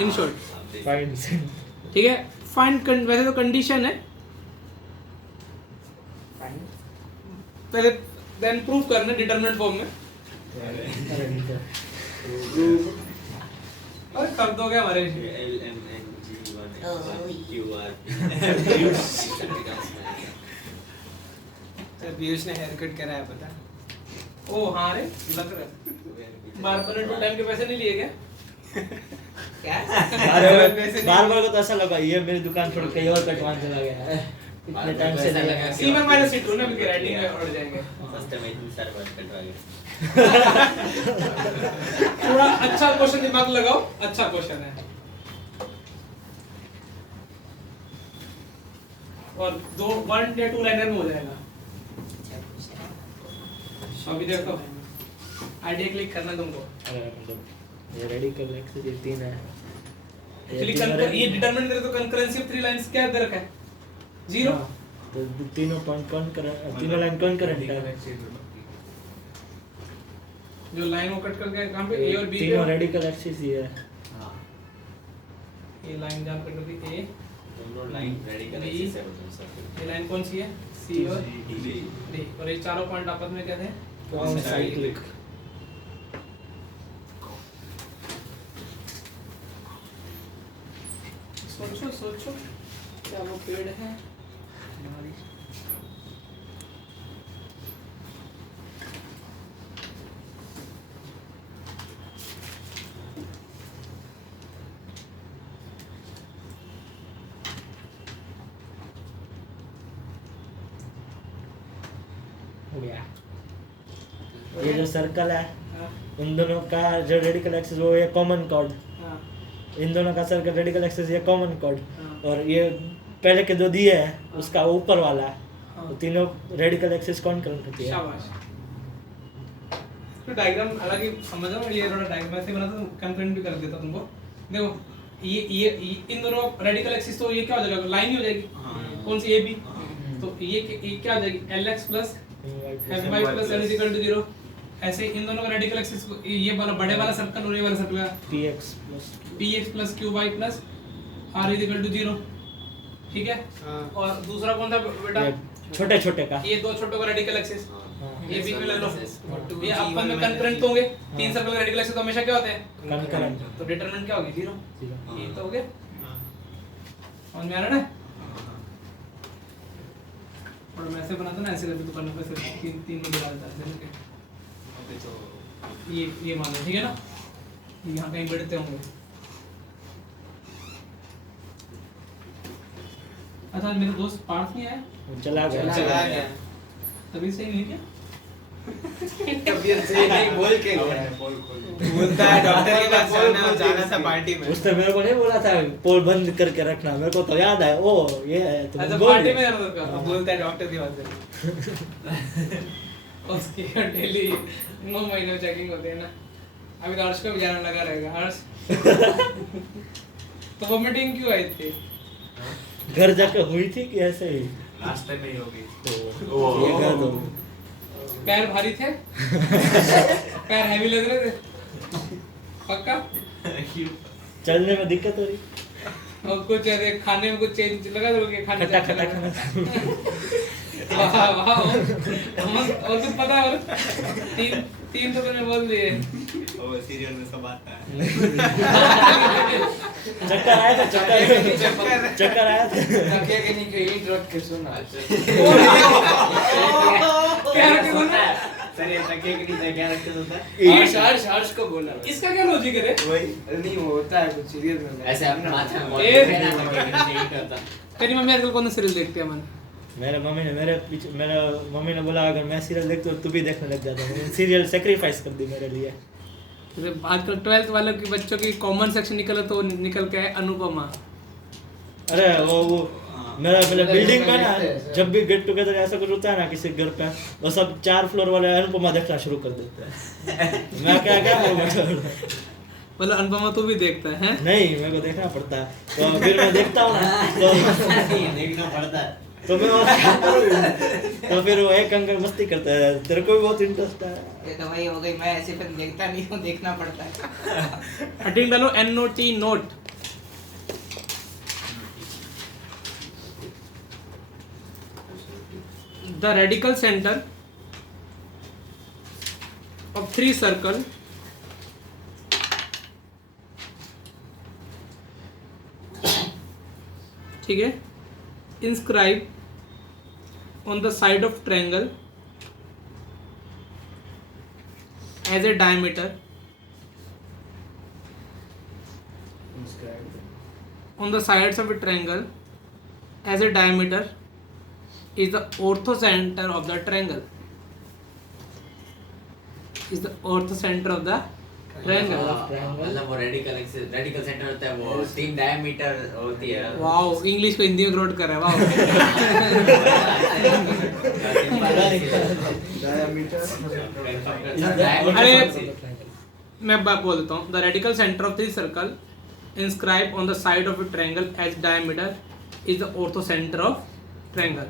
इन शॉर्ट. फाइंड ठीक है, फाइंड वैसे तो कंडीशन है, पहले देन प्रूव करना डिटरमिनेंट फॉर्म में. अरे कर दोगे हमारे. L M N G 1 Q R sir Piyush ने हेयर कट कराया पता. ओ हाँ रे, लग रहा है. बार्बर ने टाइम के पैसे नहीं लिए क्या? क्या? बार-बार को तो ऐसा लगा ये मेरी दुकान छोड़ कहीं और कटवाने चला गया है. इतने टाइम से ऐसा नहीं लगा आया. C1 माइनस C2 ना, क्योंकि राइटिंग में उड़ जाएंगे. फर्स्ट टाइम इतनी सारी बात कटवा गया. थोड़ा अच्छा क्वेश्चन दिमाग लगाओ, अच्छा क्वेश्चन है. और 1 या 2 लाइनर में हो जाएगा. अभी देखो आईडिया क्लिक करना तुमको. अरे मतलब ये रेडिकल एक्सिस ये 3 है. एक्चुअली ये डिटरमिन करे तो कंकरेंसी ऑफ 3 लाइंस क्या दे रखा है? 0. तो तीनों पॉइंट कौन कर तीनों लाइन कौन करेंगे? जो लाइन वो कट करके कहां पे A और B तीनों पे रेडिकल एक्सिस ही है. हाँ ये लाइन जहां कट होती है A, दोनों लाइन रेडिकल D. एक्सिस है वो सब. ये लाइन कौन सी है? C और D. और ये चारों पॉइंट आपस में क्या थे? साइक्लिक. सोचो सोचो, क्या वो पेड़ है? हो गया. ये जो सर्कल है हाँ, उन दोनों का जो रेडिकल एक्सिस वो ये कॉमन कॉर्ड. हाँ, इन दोनों का सर्कल रेडिकल एक्सिस ये कॉमन कॉर्ड. हाँ. और ये पहले के जो दिए हैं उसका ऊपर वाला है. हाँ. तो तीनों रेडिकल एक्सिस कौन करंट होती है? शाबाश. तो डायग्राम हालांकि समझ रहा हूँ, ये थोड़ा डायग्राम ऐसे बना तो कंप्लेंट भी कर देता तुमको. देखो ये इन दोनों रेडिकल एक्सिस, तो ये क्या हो जाएगा? लाइन ही हो जाएगी. कौन सी? A B. तो ये क्या हो जाएगी? LX plus My plus L equal to 0. ऐसे इन दोनों का रेडिकल एक्सिस ये वाला बड़े वाला सर्कल और ये वाला सर्कल का px plus px plus qy plus r equal to 0. ठीक है. हाँ. और दूसरा कौन था बेटा? छोटे छोटे का. ये दो छोटों का रेडिकल एक्सिस. हाँ. ये बीच में ले लो. Two ये G1 अपन में minus कंकरेंट होंगे. तीन सर्कल का रेडिकल एक्सिस तो हमेशा क्या होते हैं? कंकरेंट. तो डिटरमिनेंट क्या होगी? 0. जीरो. ये तो हो गया. समझ में आ रहा है ना? और मैं ऐसे बनाता ना, ऐसे करके तो करने पे सिर्फ तीन में दिखा देता है. ऐसे करके ये मान लो. ठीक है ना? ये यहाँ कहीं बैठते होंगे. अच्छा मेरे दोस्त पार्थ नहीं आया, चला गया. चला गया. तभी सही नहीं क्या? तबीयत सही नहीं बोल के गया. बोलता है डॉक्टर के पास जाना था पार्टी में. उसने मेरे को नहीं बोला था पोल बंद करके रखना. मेरे को तो याद है. ओ ये है तुम अच्छा बोल पार्टी रहे. में जाना था. अब बोलता है डॉक्टर के पास जाना. उसकी डेली 9 महीने में चेकिंग होती है ना. अभी तो हर्ष को भी जाना लगा रहेगा. हर्ष तो वो मीटिंग क्यों आई थी? घर जाकर हुई थी कि ऐसे ही? रास्ते में ही होगी. तो ये घर तो पैर भारी थे? पैर हैवी लग रहे थे? पक्का? चलने में दिक्कत हो रही. और कुछ अरे खाने में कुछ चेंज लगा दोगे? खाने खट्टा खट्टा खाना. वाह वाह और कुछ पता है? और तीन तो मैंने बोल दिए। और सीरियल में सब आता है। चक्कर आया था, चक्कर आया था। तकिया के नीचे ईंट रख के सोना। क्या रखे बोलना? सर ये तकिए के नीचे क्या रखते होता है? हर्ष को बोला। इसका क्या लॉजिक है रे? वही नहीं वो होता है कुछ सीरियल में। ऐसे अपने माथे में ए- पहना तकिए के नीचे ईंट होता। तेरी मम्मी आजकल कौन सा सीरियल देखती है मन? मेरे मम्मी ने बोला अगर मैं सीरियल देखता हूँ तू भी देखने लग जाता। मैंने सीरियल सेक्रीफाइस कर दी मेरे लिए। जैसे आजकल 12th वालों की बच्चों की कॉमन सेक्शन निकला तो निकल के है अनुपमा। अरे वो मेरा पहले बिल्डिंग में ना जब भी गेट टुगेदर ऐसा कुछ होता है ना किसी घर पे, वो सब 4 फ्लोर वाले अनुपमा देखना शुरू कर देते हैं। मैं क्या मतलब अनुपमा तू भी देखता है? नहीं, मेरे को देखना पड़ता है। तो फिर मैं देखता हूँ ना तो देखना पड़ता है। तो मैं वो क्या करूँ? तो फिर वो एक अंकल मस्ती करता है, तेरे को भी बहुत इंटरेस्ट है। ये तो वही हो गई, मैं ऐसे फिल्म देखता नहीं हूँ, देखना पड़ता है। हेडिंग डालो NOT note. The radical center of 3 circle ठीक है, inscribe on the side of triangle as a diameter on the sides of a triangle as a diameter is the orthocenter of the triangle. Is the orthocenter of the triangle. मतलब वो radical centre होता है, वो 3 diameter होती है। Wow, English को हिंदी में convert कर रहा है। वाओ। अरे मैं बात बोल देता हूँ। The radical center of 3 circle inscribed on the side of a triangle as diameter is the orthocenter of triangle.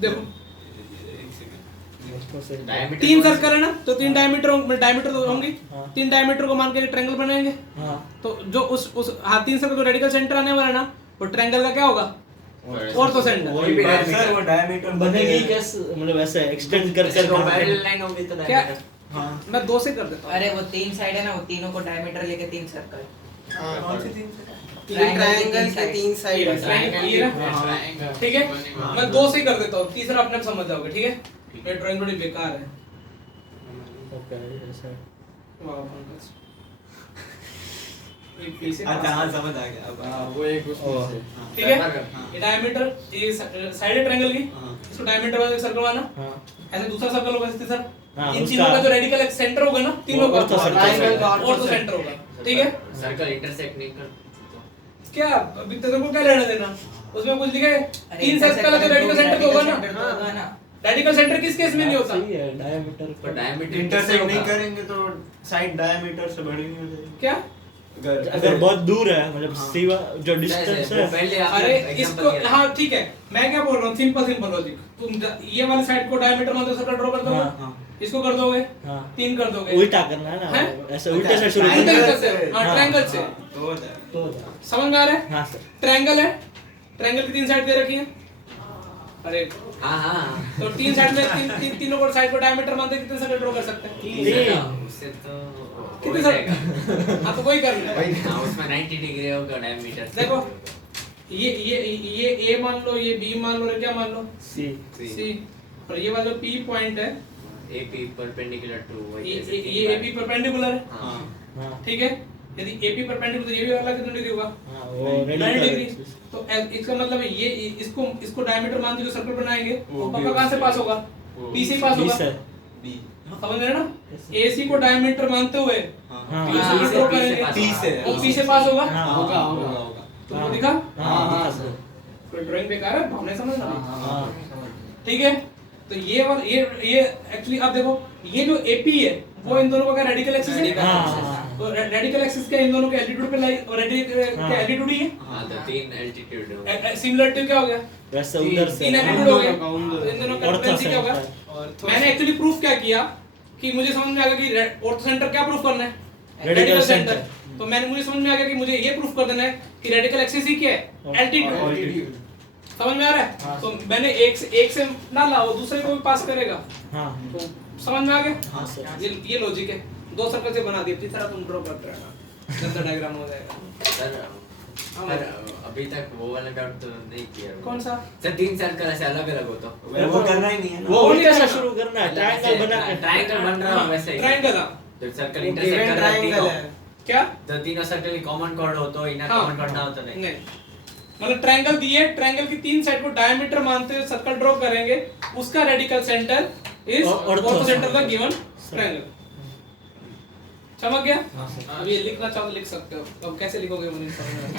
देखो डायमीटर 3 सर्कल है ना, तो 3 डायमीटर तो होंगे। हाँ। 3 डायमीटर को मान के ट्रायंगल बनाएंगे। हाँ, तो जो उस 3 सर्कल जो रेडिकल सेंटर आने वाला है ना, वो ट्रायंगल का क्या होगा? ऑर्थोसेंटर। वही सर वो डायमीटर बनेगी कैसे? मतलब ऐसे एक्सटेंड कर पैरेलल लाइन होगी तो क्या? डायमीटर। हाँ, मैं 2 से कर देता हूँ। अरे वो 3 साइड है ना, वो तीनों को डायमीटर लेके 3 सर्कल। कौन सी 3 ट्रायंगल के 3 साइड ये ना? ठीक है, मैं 2 से कर देता हूँ, तीसरा अपने आप समझ जाओगे। ठीक है, ये ड्राइंग थोड़ी बेकार है। ओके ऐसा। वाह पंकज, ये पीछे अच्छा हाँ समझ आ गया अब। वो एक उसमें से। ठीक है, ये डायमीटर, ये साइड है ट्रायंगल की, हाँ। इसको डायमीटर वाला सर्कल माना। हाँ, ऐसे दूसरा सर्कल होगा, ऐसे तीसरा। हाँ, इन उसका- तीनों का जो रेडिकल सेंटर होगा ना, तीनों का ऑर्थोसेंटर ऑर्थोसेंटर होगा। ठीक है, सर्कल इंटरसेक्ट नहीं कर। क्या अभी तेरे को क्या लेना देना? उसमें कुछ लिखा है? अरे 3 सर्कल है तो रेडिकल सेंटर तो होगा ना। होगा ना। रेडिकल सेंटर किस केस में नहीं होता? सही है, डायमीटर पर डायमीटर इंटरसेक्ट नहीं करेंगे तो साइड डायमीटर से बड़ी नहीं हो जाएगी। क्या? अगर बहुत दूर है, मतलब सिवा जो डिस्टेंस है। पहले अरे इसको, हाँ ठीक है, मैं क्या बोल रहा हूँ, सिंपल लॉजिक। तुम ये वाली साइड को डायमीटर मान दो, सर्कल ड्रॉ कर दोगे। हाँ, इसको कर दोगे, हाँ। 3 कर दोगे। उल्टा करना है ना, हैं? ऐसे उल्टे से शुरू उल्टे करना से, हाँ, ट्रायंगल से। तो हो जाए। तो समझ में आ रहा है? हाँ सर। ट्रायंगल है, ट्रायंगल की 3 साइड दे रखी है। अरे हाँ तो 3 साइड में तीनों को साइड को डायमीटर मानते हैं, कितने सर्कल ड्रॉ कर सकते हैं? उससे तो कितने हो सर्कल? जाएगा। हाँ तो वही करना है। हाँ उसमें 90 डिग्री होगा डायमीटर। देखो ये A मान लो, ये B मान लो, और क्या मान लो? C। और ये वाला P पॉइंट है, AP परपेंडिकुलर टू ये AP परपेंडिकुलर है। हाँ हाँ, ठीक है, यदि AP परपेंडिकुलर तो ये भी वाला कितना डिग्री होगा? हाँ, वो 90 डिग्री। रेडिकल तो इसका मतलब है ये इसको डायमीटर मान के जो सर्कल बनाएंगे वो पक्का कहाँ से पास होगा? P से पास होगा। बी समझ रहे ना? AC को डायमीटर मानते हुए हाँ हाँ, P से ड्रॉ करेंगे, P से। वो P से पास होगा। हाँ, होगा तुमको दिखा? हाँ, सर। कोई ड्राइंग बेकार है, भावना समझना। हाँ, ठीक है, तो ये वाला ये एक्चुअली आप देखो, ये जो AP है वो इन दोनों का रेडिकल एक्सिस है। हाँ, तो रेडिकल एक्सिस क्या इन दोनों के एल्टीट्यूड पे लाई, और रेडिकल हाँ। क्या एल्टीट्यूड ही है। हाँ तो 3 एल्टीट्यूड हो। सिमिलरिटी क्या हो गया? वैसे उधर से 3 एल्टीट्यूड हो गया। तो इन दोनों का डिफरेंस क्या होगा? ऑर्थोसेंटर। मैंने एक्चुअली प्रूफ क्या किया कि मुझे समझ में आ गया कि ऑर्थोसेंटर क्या प्रूफ करना है? Radical centre. तो मुझे समझ में आ गया कि मुझे ये प्रूफ कर देना है कि रेडिकल एक्सिस ही क्या है? एल्टीट्यूड। समझ में आ रहा है? हाँ, तो मैंने एक से ना ला, वो दूसरे को भी पास करेगा। हाँ तो समझ में आ गया? हाँ सर। ये लॉजिक है। दो सर्कल से बना दिया, इसी तरह तुम ड्रॉ करते रहना, गंदा डायग्राम हो जाएगा। सर पर अभी तक वो वाला डाउट तो नहीं किया। कौन सा? सर 3 सर्कल ऐसे अलग-अलग हो तो वो करना ही नहीं है ना। वो उल्टे से शुरू करना है, ट्रायंगल बना के। ट्रायंगल बन रहा है वैसे ही। ट्रायंगल। जब सर्कल वो इंटरसेक्ट given कर रहा है triangle तीनों, है। क्या? तो तीनों सर्कल की कॉमन कॉर्ड हो तो इनर हाँ। कॉमन कॉर्ड ना हो तो नहीं। नहीं, मतलब ट्रायंगल दिए, ट्रायंगल की 3 साइड को डायमीटर मानते हुए सर्कल ड्रॉ करेंगे, उसका radical centre is ortho centre the given triangle. समझ गया? अब ये लिखना चाहो तो लिख सकते हो। अब कैसे लिखोगे मुझे समझ में आ रहा।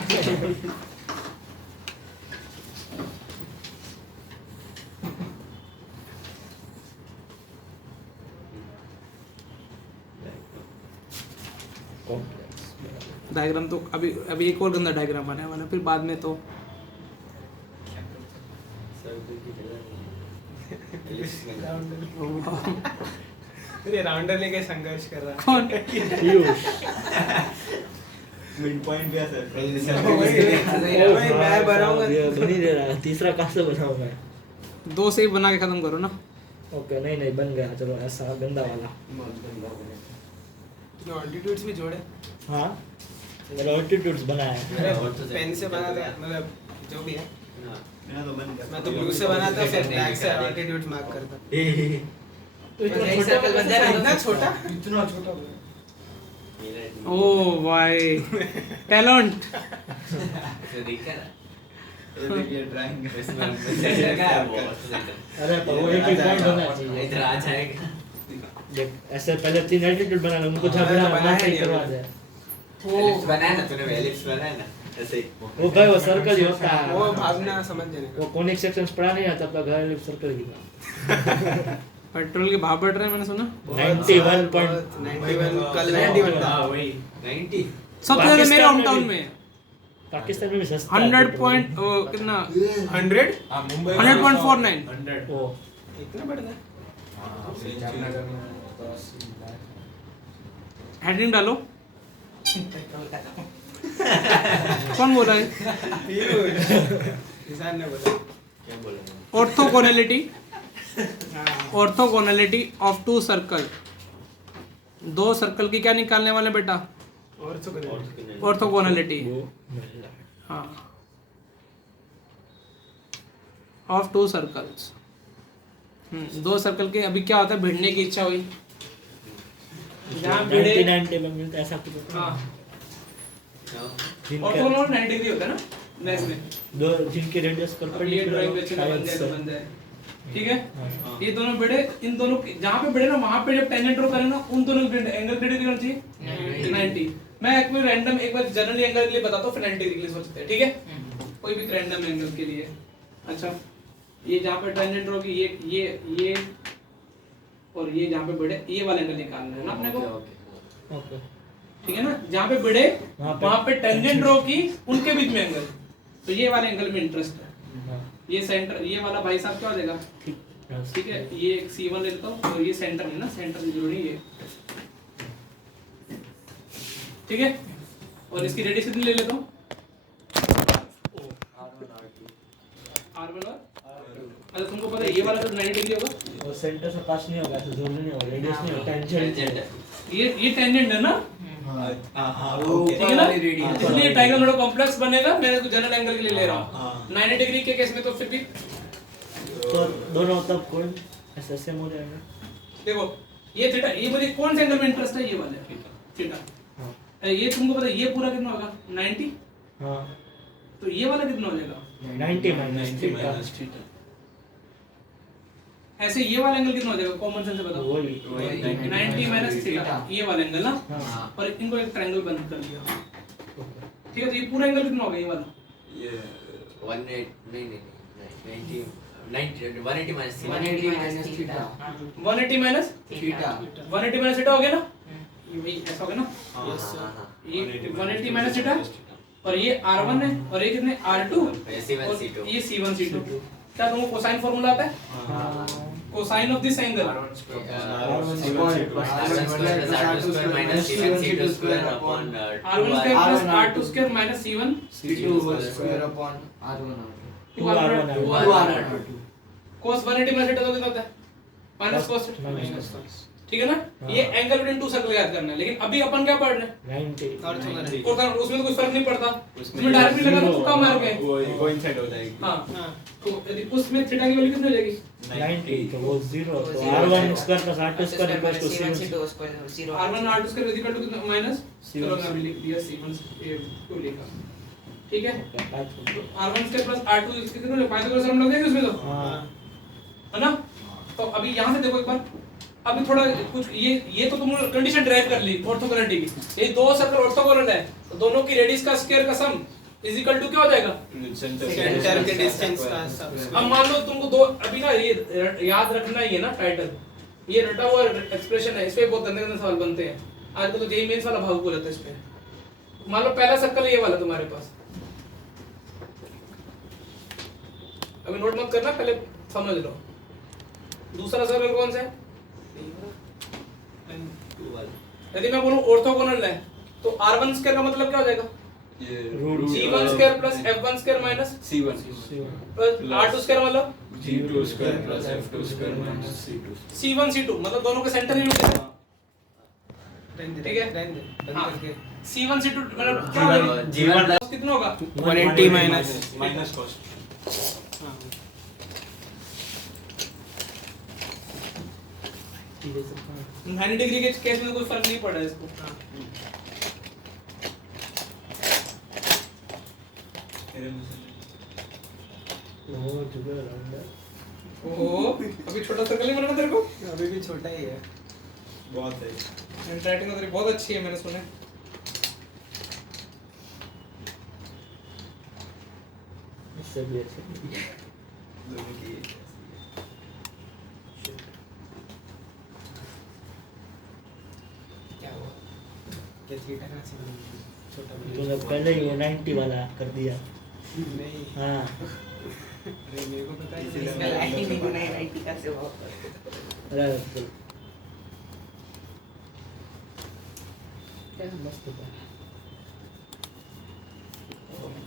डायग्राम तो अभी एक और गंदा डायग्राम बनाया मैंने, फिर बाद में तो ये राउंडर लेके संघर्ष कर रहा है। कौन? पीयूष। मिड पॉइंट क्या सर? वही मैं बनाऊंगा। ये बन ही रहा है, तीसरा कहाँ से बनाऊं मैं? दो से ही बना के खत्म करो ना। ओके, नहीं नहीं बन गया, चलो ऐसा गंदा वाला। जो अल्टीट्यूड्स भी जोड़े। हाँ मेरा ऑल्टीट्यूड्स बनाया है। अरे पेन से बना था, मतलब जो भी है। मेरा तो बन गया। मैं तो ब्लू से बनाता, फिर ब्लैक से अल्टीट्यूड्स मार्क करता। तो इतना यही छोटा circle बन जाएगा। इतना छोटा? इतना छोटा हो गया। ओ भाई, टैलेंट। तो देखा ना ये देखिए ट्रायंगल। इसमें सेंटर का है वो अरे तो वो एक ही पॉइंट होना चाहिए। इधर आ जाएगा। देख ऐसे पहले 3 एल्टीट्यूड बना लो, उनको झगड़ा बनाया नहीं नहीं करवा अभी। दे। एलिप्स बनाया ना तूने, एलिप्स बनाया ना ऐसे ही। वो भाई वो सर्कल ही होता है। वो भागना समझ जाने वो का। कॉनिक सेक्शंस पढ़ा नहीं आता, तो घर सर्कल ही था। पेट्रोल के भाव बढ़ रहे हैं मैंने सुना। 91 कल 91 था। हाँ वही 90। सबसे ज्यादा मेरे होम टाउन में है। पाकिस्तान में भी सस्ता है 100 पेट्रोल। पॉइंट कितना 100? हाँ मुंबई 100.49। 100 वो इतना बढ़ गया? जामनगर में तो 80 हेडिंग डालो। कौन बोल रहा है? किसान ने बोला। क्या बोलेंगे? ऑर्थोगोनैलिटी हाँ। Orthogonality of two circle. दो सर्कल की क्या निकालने वाले बेटा? और तो कुछ ऑर्थोगोनैलिटी। वो हाँ, ऑफ टू सर्कल्स। दो सर्कल के अभी क्या होता है, भिड़ने की इच्छा हुई, जहाँ भिड़े। 90 में मिलता है ऐसा कुछ। हाँ, जिनके ऑर्थोगोनल 90 डिग्री होता है ना मैथ में। दो जिनके रेडियस अब ये परपेंडिकुलर ड्राइंग हो, अच्छे से बन शायद जाए से। तो बन जाए, ठीक है। हाँ। ये दोनों भिड़े, इन दोनों जहाँ पे भिड़े ना वहाँ पे जब टेंजेंट ड्रॉ करें ना, उन दोनों के एंगल कितने डिग्री होना चाहिए? 90। मैं एक बार रैंडम एक बार जनरली एंगल के लिए बताता हूँ, फिर 90 डिग्री के लिए सोचते हैं, ठीक है। कोई भी रैंडम एंगल के लिए। अच्छा, ये जहाँ पे टेंजेंट ड्रॉ की ये और ये जहाँ पे भिड़े, ये वाला एंगल निकालना है ना अपने को, ओके ठीक है ना। जहाँ पे भिड़े वहाँ पे टेंजेंट ड्रॉ की, उनके बीच में एंगल, तो ये वाले एंगल में इंटरेस्ट है। हाँ ये सेंटर, ये वाला भाई साहब क्या हो जाएगा? ठीक ठीक है, ये एक C1 ले लेता हूँ और ये सेंटर है ना, सेंटर की जरूरी है, ठीक है। और इसकी रेडियस कितनी ले लेता हूँ? R1 और अच्छा, तुमको पता है ये वाला तो 90 डिग्री होगा। और सेंटर से पास नहीं होगा, ऐसे जरूरी नहीं होगा, रेडियस नहीं होगा, टेंजेंट टेंजेंट है। ये टेंजेंट है ना, हाँ ठीक है ना। इसलिए ट्रायंगल थोड़ा कॉम्प्लेक्स बनेगा, मैं तो जनरल एंगल के लिए ले रहा हूँ। 90 डिग्री के केस में तो फिर भी तो दोनों तब कोण ऐसे सेम हो जाएगा। देखो, ये थीटा, ये मुझे कौन से एंगल में इंटरेस्ट है? ये वाले थीटा। हाँ अरे ये तुमको पता है ये पूरा कितना होगा? 90। हाँ तो ये वाला कितना हो जाएगा? 90 माइनस 90 थीटा, माइनस थीटा। ऐसे ये वाला एंगल कितना हो जाएगा? कॉमन सेंस से बताओ। वही 90 माइनस थीटा, ये वाला एंगल ना। हाँ और इनको एक ट्रायंगल बना कर दिया, ठीक है। तो ये पूरा एंगल कितना होगा? ये वाला ये 180 minus 180 minus theta. 180 minus theta. 180 minus theta हो गया ना, ये वही ऐसा हो गया ना। हाँ ये 180 माइनस थीटा, और ये R1 है, और ये कितने? R2, C1 और C2 ये C1 C2। क्या तुमको कोसाइन फार्मूला आता है? Cosine of this angle R1 square minus C1 C2 square upon R1 square plus R2 square minus C1 C2 square upon R1 2R1 2 है। R1 cos 180 minus theta तो कितना होता है minus cos theta minus ठीक है ना हाँ। ये एंगल बिटवीन टू सर्कल याद करना है लेकिन अभी अपन क्या पढ़ रहे हैं 90 और उसमें तो कोई फर्क नहीं पड़ता उसमें डायरेक्टली लगा तो तुक्का मार के वो कोइंसाइड हो जाएगी। हाँ हाँ तो यदि उसमें थीटा की वैल्यू कितनी हो जाएगी 90 तो वो 0 तो zero R1 है। Square plus R2 square equals to C1 C1 C2 square 0 r1 r2 square equal to कितना माइनस C1 चलो मैं अभी लिख दिया c1 ये क्यों लिखा ठीक है तो r1 स्क्वायर प्लस r2 कितने हो पाइथागोरस थ्योरम लग जाएगा उसमें तो हां है ना तो अभी यहां से देखो एक बार अभी थोड़ा कुछ ये तो तुमने कंडीशन ड्राइव कर ली ऑर्थोगोनलिटी की ये दो सर्कल ऑर्थोगोनल है तो दोनों की रेडियस का स्क्वायर का सम इज इक्वल टू क्या हो जाएगा सेंटर के डिस्टेंस का सब अब मान लो तुमको दो अभी ना ये याद रखना ही है ना टाइटल ये रटा हुआ एक्सप्रेशन है इस पे बहुत गंदे गंदे सवाल बनते हैं आजकल तो जेई मेंस वाला भाव बोला था इस पे मान लो पहला सर्कल ये वाला तुम्हारे पास अभी नोट मत करना पहले समझ लो दूसरा सर्कल कौन सा है यदि मैं बोलूं ऑर्थोगोनल है तो r1 स्क्वायर का मतलब क्या हो जाएगा ये root g1 square plus f1 square minus C1 plus r2 square मतलब G2 square plus F2 square minus C2 c1 c2 मतलब दोनों के सेंटर यूनिट है ठीक है बंद हाँ। करके c1 c2 मतलब क्या होगा G1 Cos कितना होगा 180 माइनस माइनस कॉस्ट हाँ 90 डिग्री के केस में कोई फर्क नहीं पड़ा इसको वो जुगाड़ है ओहो अभी छोटा सर्कल नहीं बनाना तेरे को अभी भी छोटा ही है बहुत है हैंडराइटिंग तो तेरी बहुत अच्छी है मैंने सुना है इससे भी अच्छा दोनों की क्या हुआ क्या थीटा का से छोटा तूने पहले ही वो 90 वाला कर दिया नहीं हाँ अरे मेरे को पता है इसमें लाइन ही नहीं बनाई 90 का से बहुत अरे क्या मस्त था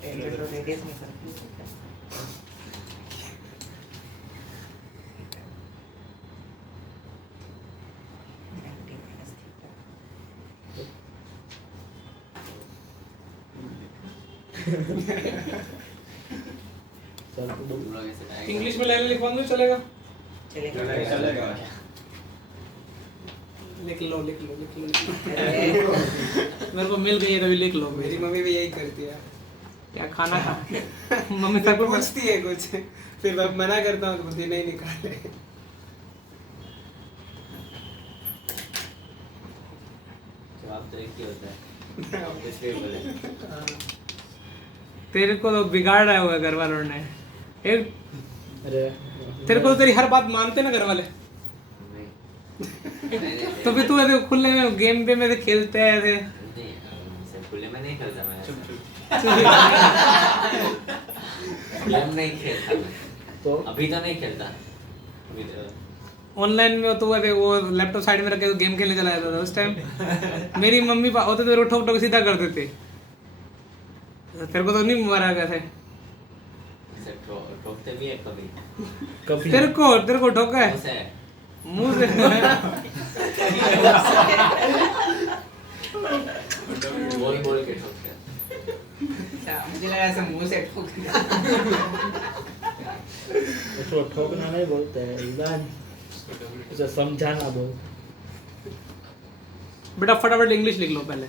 रेडियस में सर्कल सर तो बोल हम लोग ऐसे diagram- इंग्लिश में लाइन लिखवा दो चलेगा चलेगा चलेगा लिख लो मेरे को मिल गई है तभी लिख लो मेरी मम्मी भी यही करती है क्या खाना खा मम्मी तक को पूछती है कुछ फिर मैं मना करता हूँ तो बोलती है, नहीं निकाले जवाब तो एक ही होता है इसलिए बोले तेरे को तो बिगाड़ रहा होगा घर वालों ने एक अरे तेरे को तो तेरी हर बात मानते ना घर वाले नहीं तो फिर तू ऐसे खुले में गेम पे में से खेलते हैं ऐसे नहीं से खुले में नहीं खेलता मैं चुप चुप गेम नहीं खेलता मैं तो अभी तो नहीं खेलता अभी तो ऑनलाइन में तो ऐसे वो लैपटॉप साइड में रख के गेम खेलने चला जाता था उस टाइम मेरी मम्मी होते थे ठोक ठोक सीधा कर देते तेरे को तो नहीं मारा कैसे ऐसे ठोकते भी है कभी कभी तेरे को ठोका है उसे मुंह से बोल के ठोकते हैं। अच्छा मुझे लगा ऐसे मुंह से ठोक दिया उसको ठोकना नहीं बोलते हैं इलाज उसे समझाना बोल बेटा फटाफट इंग्लिश लिख लो पहले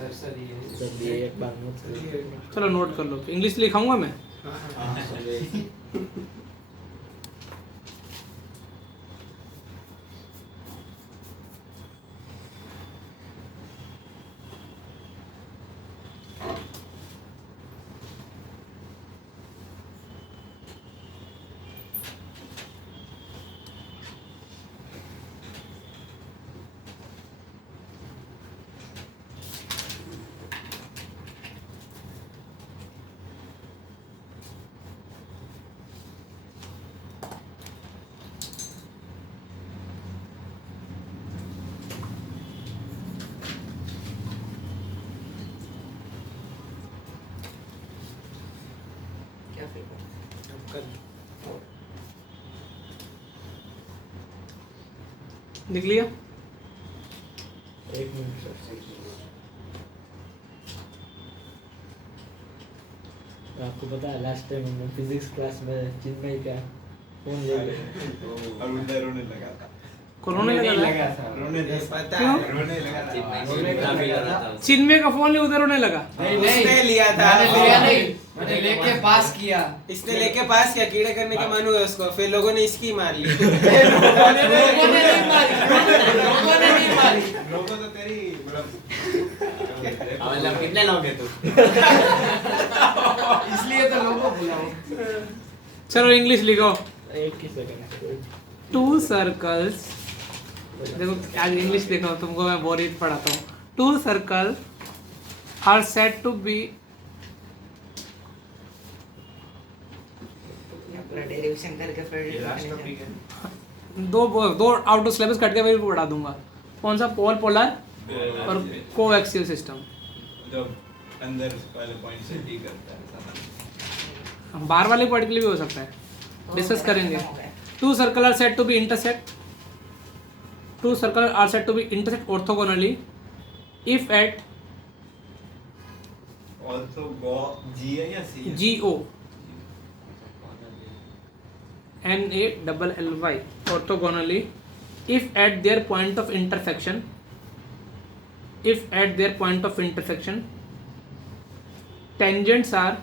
जब ये एक बार नोट चलो नोट कर लो इंग्लिश लिखाऊंगा मैं लिख लिया? एक मिनट सर, आपको पता है लास्ट टाइम हमने फिजिक्स क्लास में चिन्मय का फोन ले गए। और उधर रोने लगा था। कोरोना लगा था? रोने ये लगा पता क्यों? है रोने लगा था। चिन्मय का फोन ले उधर होने लगा। उसने लिया था मैंने लिया नहीं, मैंने लेके पास किया। इसने लेके पास किया, कीड़े करने का मन हुआ उसको, फिर लोगों ने इसकी मार ली। लोगों ने नहीं मारी, लोगों ने नहीं मारी। लोगों तो तेरी मतलब मतलब कितने लोग हैं तू? इसलिए तो लोगों को बुलाओ। चलो इंग्लिश लिखो। एक ही सेकंड। टू सर्कल्स, देखो आज इंग्लिश देखो, तुमको मैं बोरियत पढ़ाता हूँ। Two circle are said to be, अपना डेरिवेशन करके फिर लास्ट टॉपिक है। दो आउट ऑफ सिलेबस कट के मैं भी पढ़ा दूंगा। कौन सा? पोल पोलर और कोएक्सियल सिस्टम। जब अंदर वाले पॉइंट से डी करता है सारा। बाहर वाले पॉइंट के लिए भी हो सकता है, डिस्कस करेंगे। Two circle are said to be intersect, two circle are said to be intersect orthogonally if at और तो गो जी है या सी है? GO NALLY orthogonally if at their point of intersection, if at their point of intersection tangents are,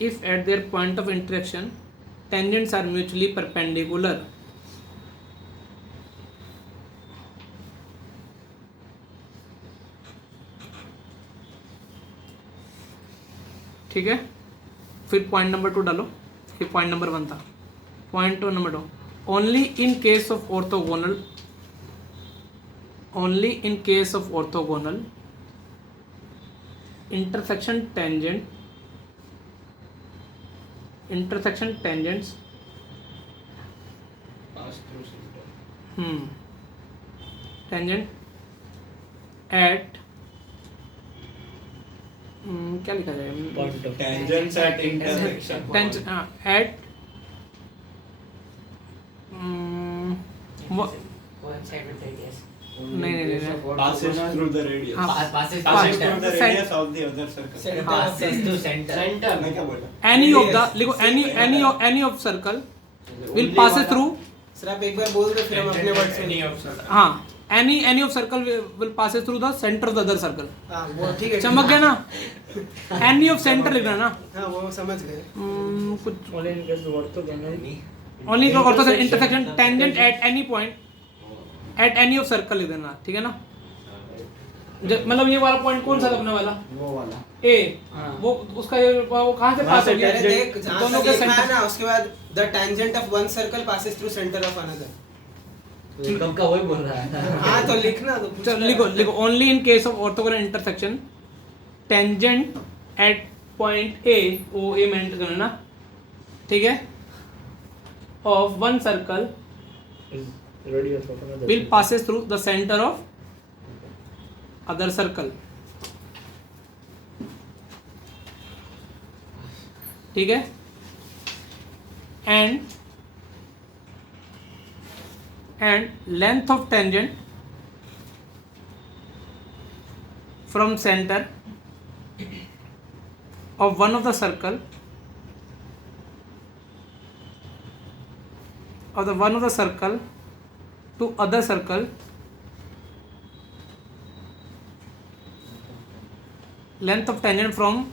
if at their point of intersection tangents are mutually perpendicular, ठीक है। फिर point number 2 डालो, फिर पॉइंट नंबर 1 था। Point number 2, only in case of orthogonal, only in case of orthogonal intersection tangents pass through centre. tangent at क्या लिखा जाए? Point of tangents at intersection Tangent at coincide with radius. नहीं passes through the radius हाँ, passes passes center. through the radius of the other circle। Passes to center. मैं क्या बोला? any of the, लिखो any of circle will passes through, sir आप एक बार बोल दो फिर हम अपने वर्ड से हाँ, any of circle will passes through the center of the other circle। हाँ वो ठीक है, चमक गया ना? any of center लिखना ना। हाँ वो समझ गए। कुछ only in case of orthogonal only का ortho intersection tangent at any point at any of circle लिख देना, ठीक है ना? मतलब ये वाला पॉइंट कौन सा था अपने वाला? वो वाला। A, वो उसका वो कहाँ से पास हो गया? अरे देख जहाँ दोनों तक के लिखा है सेंटर। ना, उसके बाद the tangent of one circle passes through centre of another. कब का वही बोल रहा है। हाँ तो लिखना तो पूछ चलो रहा लिखो है। लिखो only in case of orthogonal intersection tangent at point A, O A मेंट करना ना, ठीक है, of one circle radius of another will passes through the center of other circle, ठीक है, and length of tangent from center of one of the circle to other circle, length of tangent from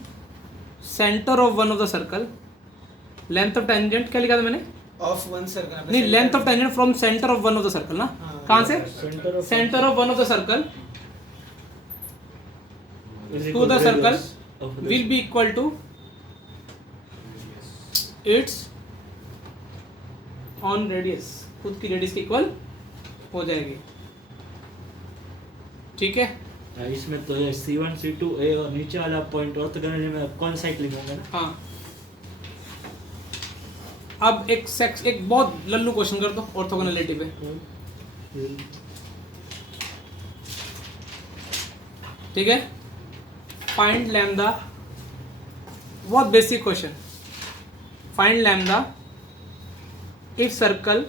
center of one of the circle, length of tangent क्या लिखा था मैंने? Of one circle नहीं, length of tangent from centre of one of the circle ना, हाँ। कहाँ से? Centre centre of one of the circle to the circle will be equal to its on radius, खुद की रेडियस के equal हो जाएगी, ठीक है। इसमें तो ये C1 C2 A और नीचे वाला पॉइंट ऑर्थोगोनल में कौन साइड लिखूंगा ना। हाँ, अब एक बहुत लल्लू क्वेश्चन कर दो ऑर्थोगोनैलिटी पे, ठीक है। फाइंड लैम्डा, बहुत basic question, find lambda if circle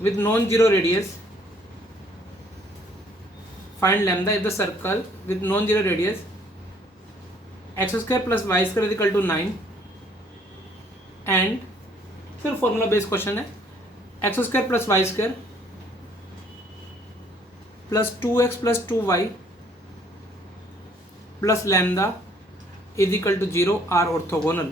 with non-zero radius, find lambda if the circle with non-zero radius x square plus y square is equal to 9 and फिर फॉर्मूला बेस्ड क्वेश्चन है x square plus y square plus 2x plus 2y plus lambda is equal to 0 are orthogonal.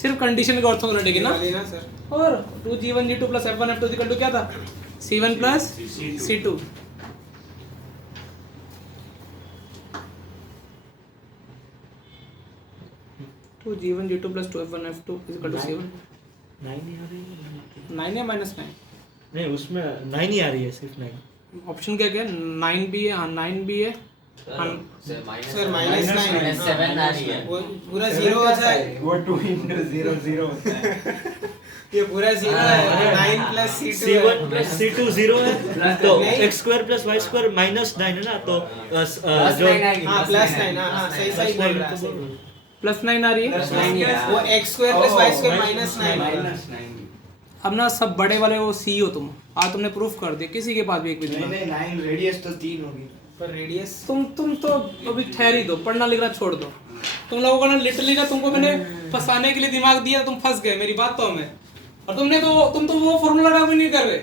सिर्फ condition का orthogonal है ना वाली ना sir और 2g1 g2 plus f1 f2 equal to क्या था c1 plus c2 2g1 g2 plus 2f1 f2 equal to c1 9 ही आ रही है 9 है -9 नहीं उसमें 9 ही आ रही है सिर्फ 9 ऑप्शन क्या क्या 9 भी है हाँ 9 भी है सर सर माइनस नाइन 7 आ रही है वो पूरा जीरो होता है वो 2 into 0 0 होता है ये पूरा जीरो है 9 plus c2 c1 plus c2 0 है तो नहीं। x square plus y square minus 9 है ना तो जो हाँ प्लस 9 हाँ सही सही बोल रहा है प्लस 9 आ रही है वो x square plus y square minus 9 minus 9 अब ना सब बड़े वाले वो सी हो तुम आज तुमने प्रूफ कर दिया किसी के पास भी एक भी नहीं दिमाग नहीं 9 रेडियस तो 3 होगी पर रेडियस तुम तो अभी ठहर ही दो पढ़ना लिखना छोड़ दो तुम लोगों को ना लिटरली ना तुमको मैंने फंसाने के लिए दिमाग दिया तुम फंस गए मेरी बात तो में और तुम तो वो फॉर्मूला लगा भी नहीं कर रहे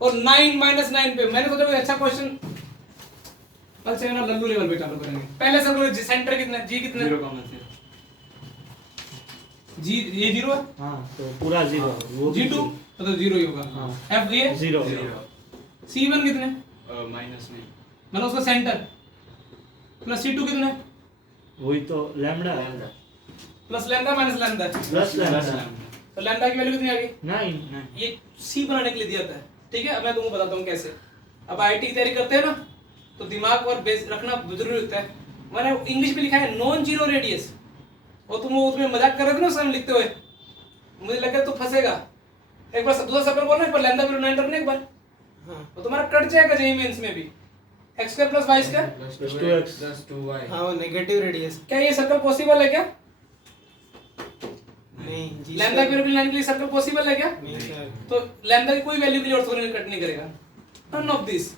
और 9 -9 पे मैंने सोचा कोई अच्छा क्वेश्चन कल से ना लल्लू लेवल पे चालू करेंगे पहले सर्कुलर सेंटर कितना जी कितना 0,0 जी ये 0 है हाँ तो पूरा 0 वो G2 तो 0 ही होगा हाँ। F ये 0 C1 कितने -9 मतलब उसका सेंटर प्लस C2 कितने वही तो lambda plus lambda minus lambda plus lambda तो लैम्डा की वैल्यू कितनी आ गई 9 ये C बनाने के लिए दिया था ठीक है अब मैं तुमको बताता हूँ कैसे अब आईटी की तैयारी करते हैं ना तो दिमाग और बेस रखना जरूरी होता है मैंने इंग्लिश में लिखा है नॉन जीरो रेडियस और तुम वो उसमें मजाक कर रहे थे ना उस समय लिखते हुए मुझे लगा तो फंसेगा एक बार दूसरा सर्कल बोलना एक बार लैम्डा भी 9 करना एक बार हाँ तो तुम्हारा कट जाएगा जेई मेंस में भी x square plus y square plus 2x plus 2y हाँ वो नेगेटिव रेडियस क्या ये सर्कल पॉसिबल है क्या नहीं जी लैम्डा की वैल्यू लाने के लिए सर्कल पॉसिबल है क्या नहीं सर तो लैम्डा की कोई वैल्यू के लिए ऑर्थोगोनल कट नहीं करेगा नन ऑफ दिस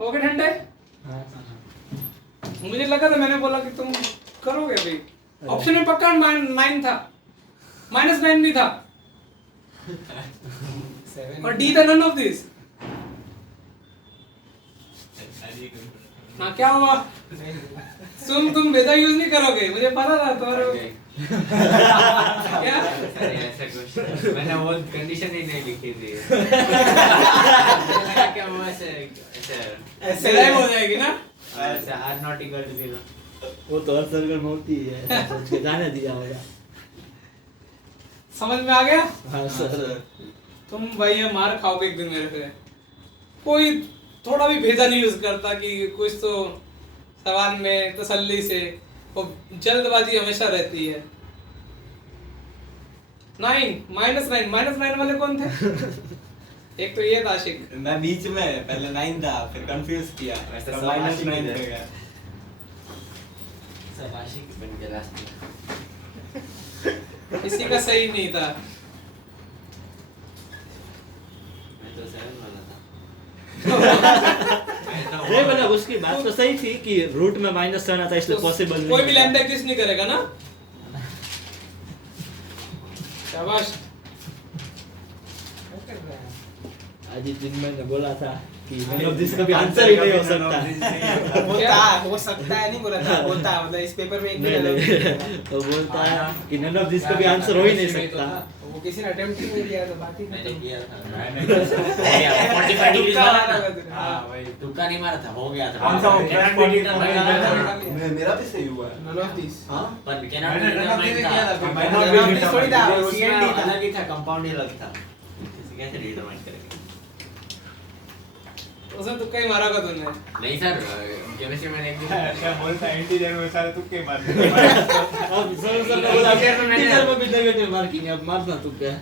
हो गए ठंडे मुझे लगा था मैंने बोला कि तुम करोगे भाई ऑप्शन में पक्का 9 था -9 भी था 7 और डी था नन ऑफ दिस ना क्या हुआ तुम वेदा यूज नहीं करोगे मुझे पता था तुम्हारे क्या अरे ऐसा कुछ मैंने वो कंडीशन ही नहीं लिखी थी क्या वो ऐसे ऐसे लाइव हो जाएगी ना ऐसे आर नॉट इक्वल टू 0 वो तो हर सर्कल में होती है ऐसा सोच के जाने दिया होगा समझ में आ गया हाँ सर तुम भाई ये मार खाओगे एक दिन मेरे से कोई थोड़ा भी भेजा नहीं यूज करता कि कुछ तो सवाल में तसल्ली से वो जल्दबाजी हमेशा रहती है 9 वाले कौन थे एक तो ये था आशिक मैं बीच में पहले 9 था फिर कंफ्यूज किया वैसे तो सब आशिक -9 ही पे थे। गया सब आशिक बन के लास्ट में किसी का सही नहीं था मैं तो 7 वाला था नहीं मतलब उसकी बात तो सही थी कि रूट में -7 आता है इसलिए पॉसिबल नहीं कोई भी लैम्डा एग्जिस्ट नहीं करेगा ना शाबाश आज दिन मैंने बोला था कि none of this का भी आंसर ही नहीं हो सकता होता हो सकता है नहीं बोला था होता मतलब इस पेपर में एक भी नहीं अलग नहीं तो बोलता है कि none of this का भी आंसर हो ही नहीं सकता वो किसी ने अटेम्प्ट ही नहीं किया तो बात ही मैंने खत्म। किया था मैंने 45 डिग्री तुक्का मारा मारा था था। हां वही तुक्का नहीं मारा था हो गया था कौन सा वो Cannot plus be 45 determined था। मेरा भी सही हुआ है None of these। हाँ पर cannot be मैंने run-up determined किया था, था फिर None of these थोड़ी था वो उसमें CND था अलग ही था कंपाउंड ही अलग था इसे कैसे डिटरमाइन करेंगे उसने तुक्का ही मारा का तूने नहीं सर केमिस्ट्री में एक क्या बोलता है इंटीजर में सारे तुक्के मारते अब सर ने बोला Integer में मैंने- टीचर में भी नेगेटिव मार्किंग है अब मारना तू क्या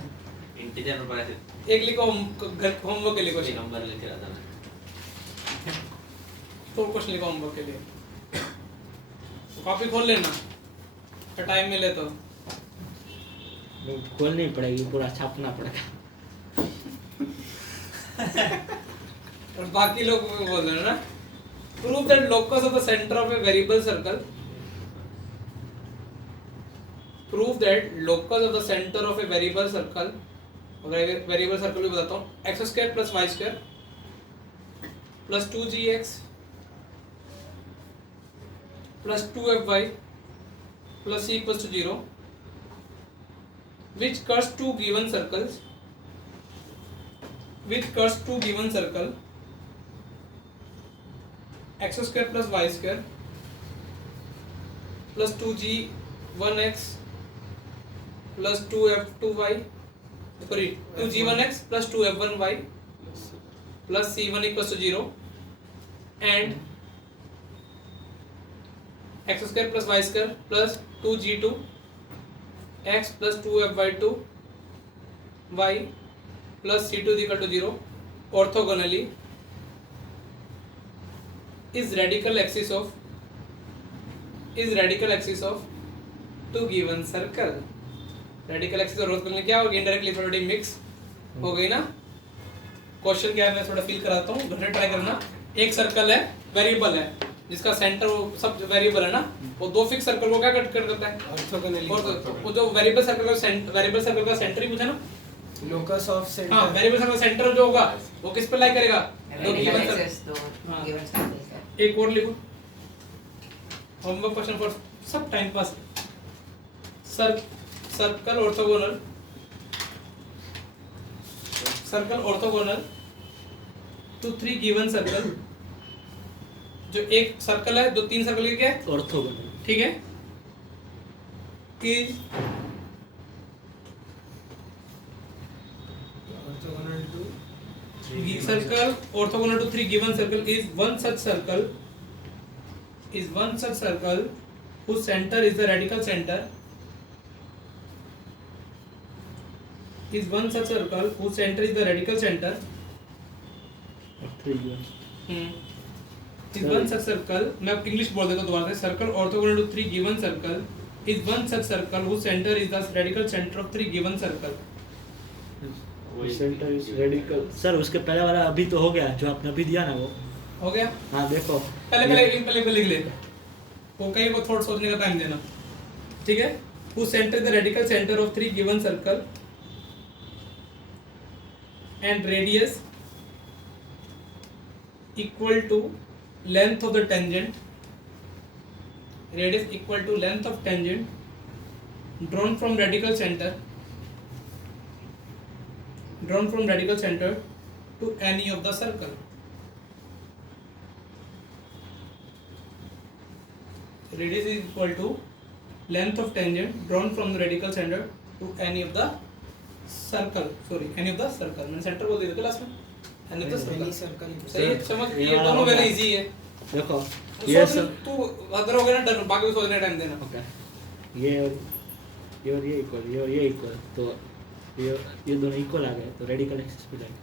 इंटीजर में पढ़ा एक लिखो होमवर्क के लिए कुछ क्वेश्चन, नंबर लिख रहा था मैं। तो क्वेश्चन लिखो होमवर्क के लिए, कॉपी खोल लेना टाइम मिले तो। खोलनी पड़ेगी, पूरा छापना पड़ेगा। और बाकी लोग भी बोल रहे हैं ना, prove that locus of the centre of a variable circle, prove that locus of the centre of a variable circle, variable circle भी बताता हूँ, x square plus y square plus 2gx plus 2fy plus c equals to 0, which curves two given circles, which curves two given circle, x square plus y square plus 2g1x plus 2f2y, sorry 2g1x plus 2f1y plus c1 equals to 0, and x square plus y square plus 2g2 x plus 2f/2 y plus c2 is equal to 0 orthogonally is radical axis of two given circle. radical axis और orthogonal क्या होगी? indirectly property mix हो गई ना। Question क्या है मैं थोड़ा फील कराता हूँ, घर ट्राई करना। एक सर्कल है, वेरिएबल है, जिसका सेंटर सब वेरिएबल है ना, वो दो फिक्स सर्कल को क्या कट करता है? ऑर्थोगोनली। वो जो वेरिएबल सर्कल का सेंटर ही पूछा ना, लोकस ऑफ सेंटर। हाँ वेरिएबल सर्कल सेंटर जो होगा वो किस पे लाई करेगा? दो Radical given axis दो हाँ। given circles है। एक और लिखो होमवर्क क्वेश्चन फॉर सब time pass. Circle orthogonal to 3 given circle, जो एक सर्कल है, जो 3 सर्कल के क्या है? ऑर्थोगोनल, ठीक है, is orthogonal to circle orthogonal to 3 given circle is one such circle whose center is the radical center, is one such circle whose center is the radical center, is one such circle, मैं English बोल देता हूँ दोबारा से, circle orthogonal to 3 given circle is one such circle whose center is the radical center of 3 given circle. Centre is radical. Sir उसके पहले वाला अभी तो हो गया, जो आपने अभी दिया ना वो हो गया? हाँ देखो, पहले लिख ले, वो कहीं को थोड़ा सोचने का टाइम देना, ठीक है। whose center is the radical center of 3 given circle and radius equal to length of the tangent, radius equal to length of tangent drawn from radical center to any of the circle. Radius is equal to length of tangent drawn from the radical center to any of the circle. Sorry, any of the circle. मैंने center बोल दिया था class में, any of the circle. Circle. सही है, समझ, ये दोनों वेरी इजी है। देखो तो ये सोच, सब तू अदर हो गया ना, डन, बाकी को सोचने टाइम देना। ओके, ये और ये इक्वल, ये और ये इक्वल, तो ये दोनों इक्वल आ गए, तो रेडिकल एक्सिस पे जाएंगे।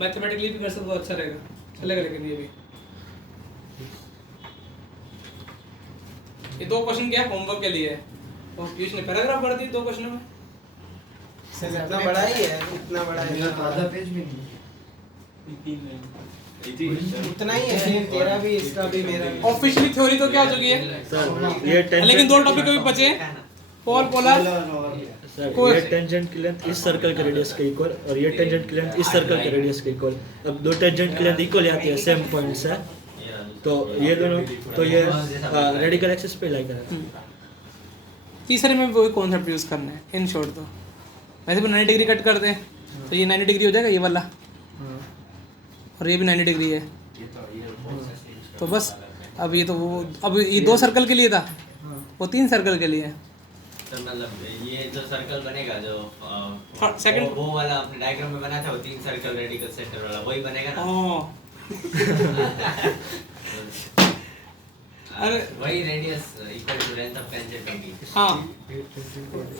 मैथमेटिकली भी कर सकते हो, अच्छा रहेगा, चलेगा। लेकिन ये भी, ये दो क्वेश्चन क्या होमवर्क के लिए है, और पीयूष ने पैराग्राफ पढ़ दी 2 क्वेश्चनों में। इतना बड़ा ही है, इतना बड़ा है, आधा पेज भी नहीं। उतना ही है, तेरा भी, इसका भी, मेरा भी। ऑफिशियली थ्योरी तो क्या हो चुकी है, सर ये लेकिन 2 टॉपिक अभी बचे, पोलर। सर ये टेंजेंट की लेंथ इस सर्कल के रेडियस के इक्वल, और ये टेंजेंट की लेंथ इस सर्कल के रेडियस के इक्वल। अब दो टेंजेंट की लेंथ इक्वल आती है, सेम पॉइंट से, तो ये दोनों, तो ये रेडिकल एक्सिस पे लाई करेगा। तीसरे में वही कॉन्सेप्ट यूज करना है इन शॉर्ट। तो वैसे भी 90 डिग्री कट कर दें तो ये 90 डिग्री हो जाएगा, ये वाला, और ये भी 90 डिग्री है, तो बस अब ये तो वो, अब ये 2 सर्कल के लिए था, वो 3 सर्कल के लिए है। तो मतलब ये जो सर्कल बनेगा, जो सेकंड वो वाला अपने डायग्राम में बना था, वो 3 सर्कल रेडिकल सेंटर वाला वही बनेगा ना। अरे वही radius equal to length of tangent होगी। हाँ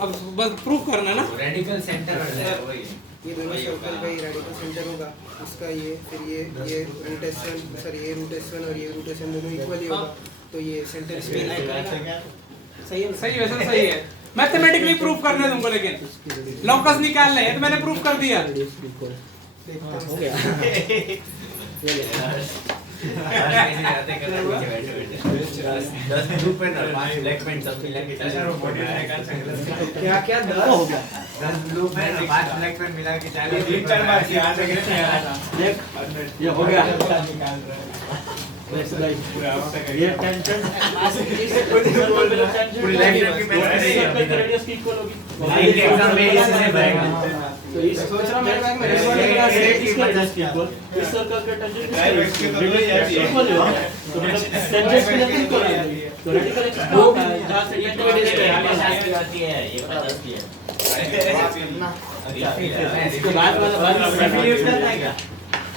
अब बस प्रूफ करना ना। रेडिकल सेंटर हो जाएगा वही। ये दोनों सर्कल का ही रेडिकल सेंटर होगा, इसका ये, फिर ये रूट S1, सॉरी ये रूट S1 और ये रूट S1 दोनों इक्वल ही होगा, तो ये सेंटर स्क्वायर आएगा। सही है, सही वैसे तो सही है। मैथमेटिकली प्रूफ करना है तुमको, लेकिन लॉकस निकालना है, ये तो मैंने प्रूफ कर दिया। हो गया दस ब्लू पेन और 5 ब्लैक पेन सब मिला के क्या क्या हो गया 10 ब्लू पेन और 5 ब्लैक पेन मिला के 40 3-4 बार याद रखना देख ये हो गया निकाल रहा है नेक्स्ट गाइस ये टेंजेंट पूरी लाइन की मैच करेंगे। सर्कल की रेडियस की इक्वल होगी। लाइन के एग्जाम में इससे भरेगा। तो इस सोच रहा मेरे बैग में इस रेडियस की इक्वल इस सर्कल का टेंजेंट इक्वल होगा, तो मतलब टेंजेंट की लेंथ इक्वल होगी। तो रेडिकल एक्सप्रेशन जहां से ये रेडियस आती है ये 50 की है। इसके बाद वाला रिफिल यूज करना है क्या?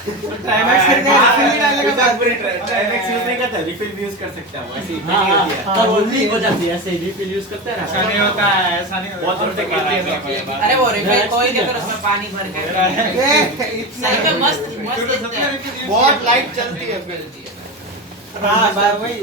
ट्राइमैक्स करके रिफिल नहीं डालेगा बाद में। ट्राइमैक्स यूज नहीं करता, रिफिल भी यूज कर सकते हैं वैसे ही। हां तब वो लीक हो जाती है, ऐसे रिफिल यूज करते हैं ना। ऐसा नहीं होता है, ऐसा नहीं होता। बहुत जोर से करते हैं। अरे वो रिफिल कोई के फिर उसमें पानी भर के सही में मस्त मस्त बहुत लाइट चलती है फिर। हाँ वही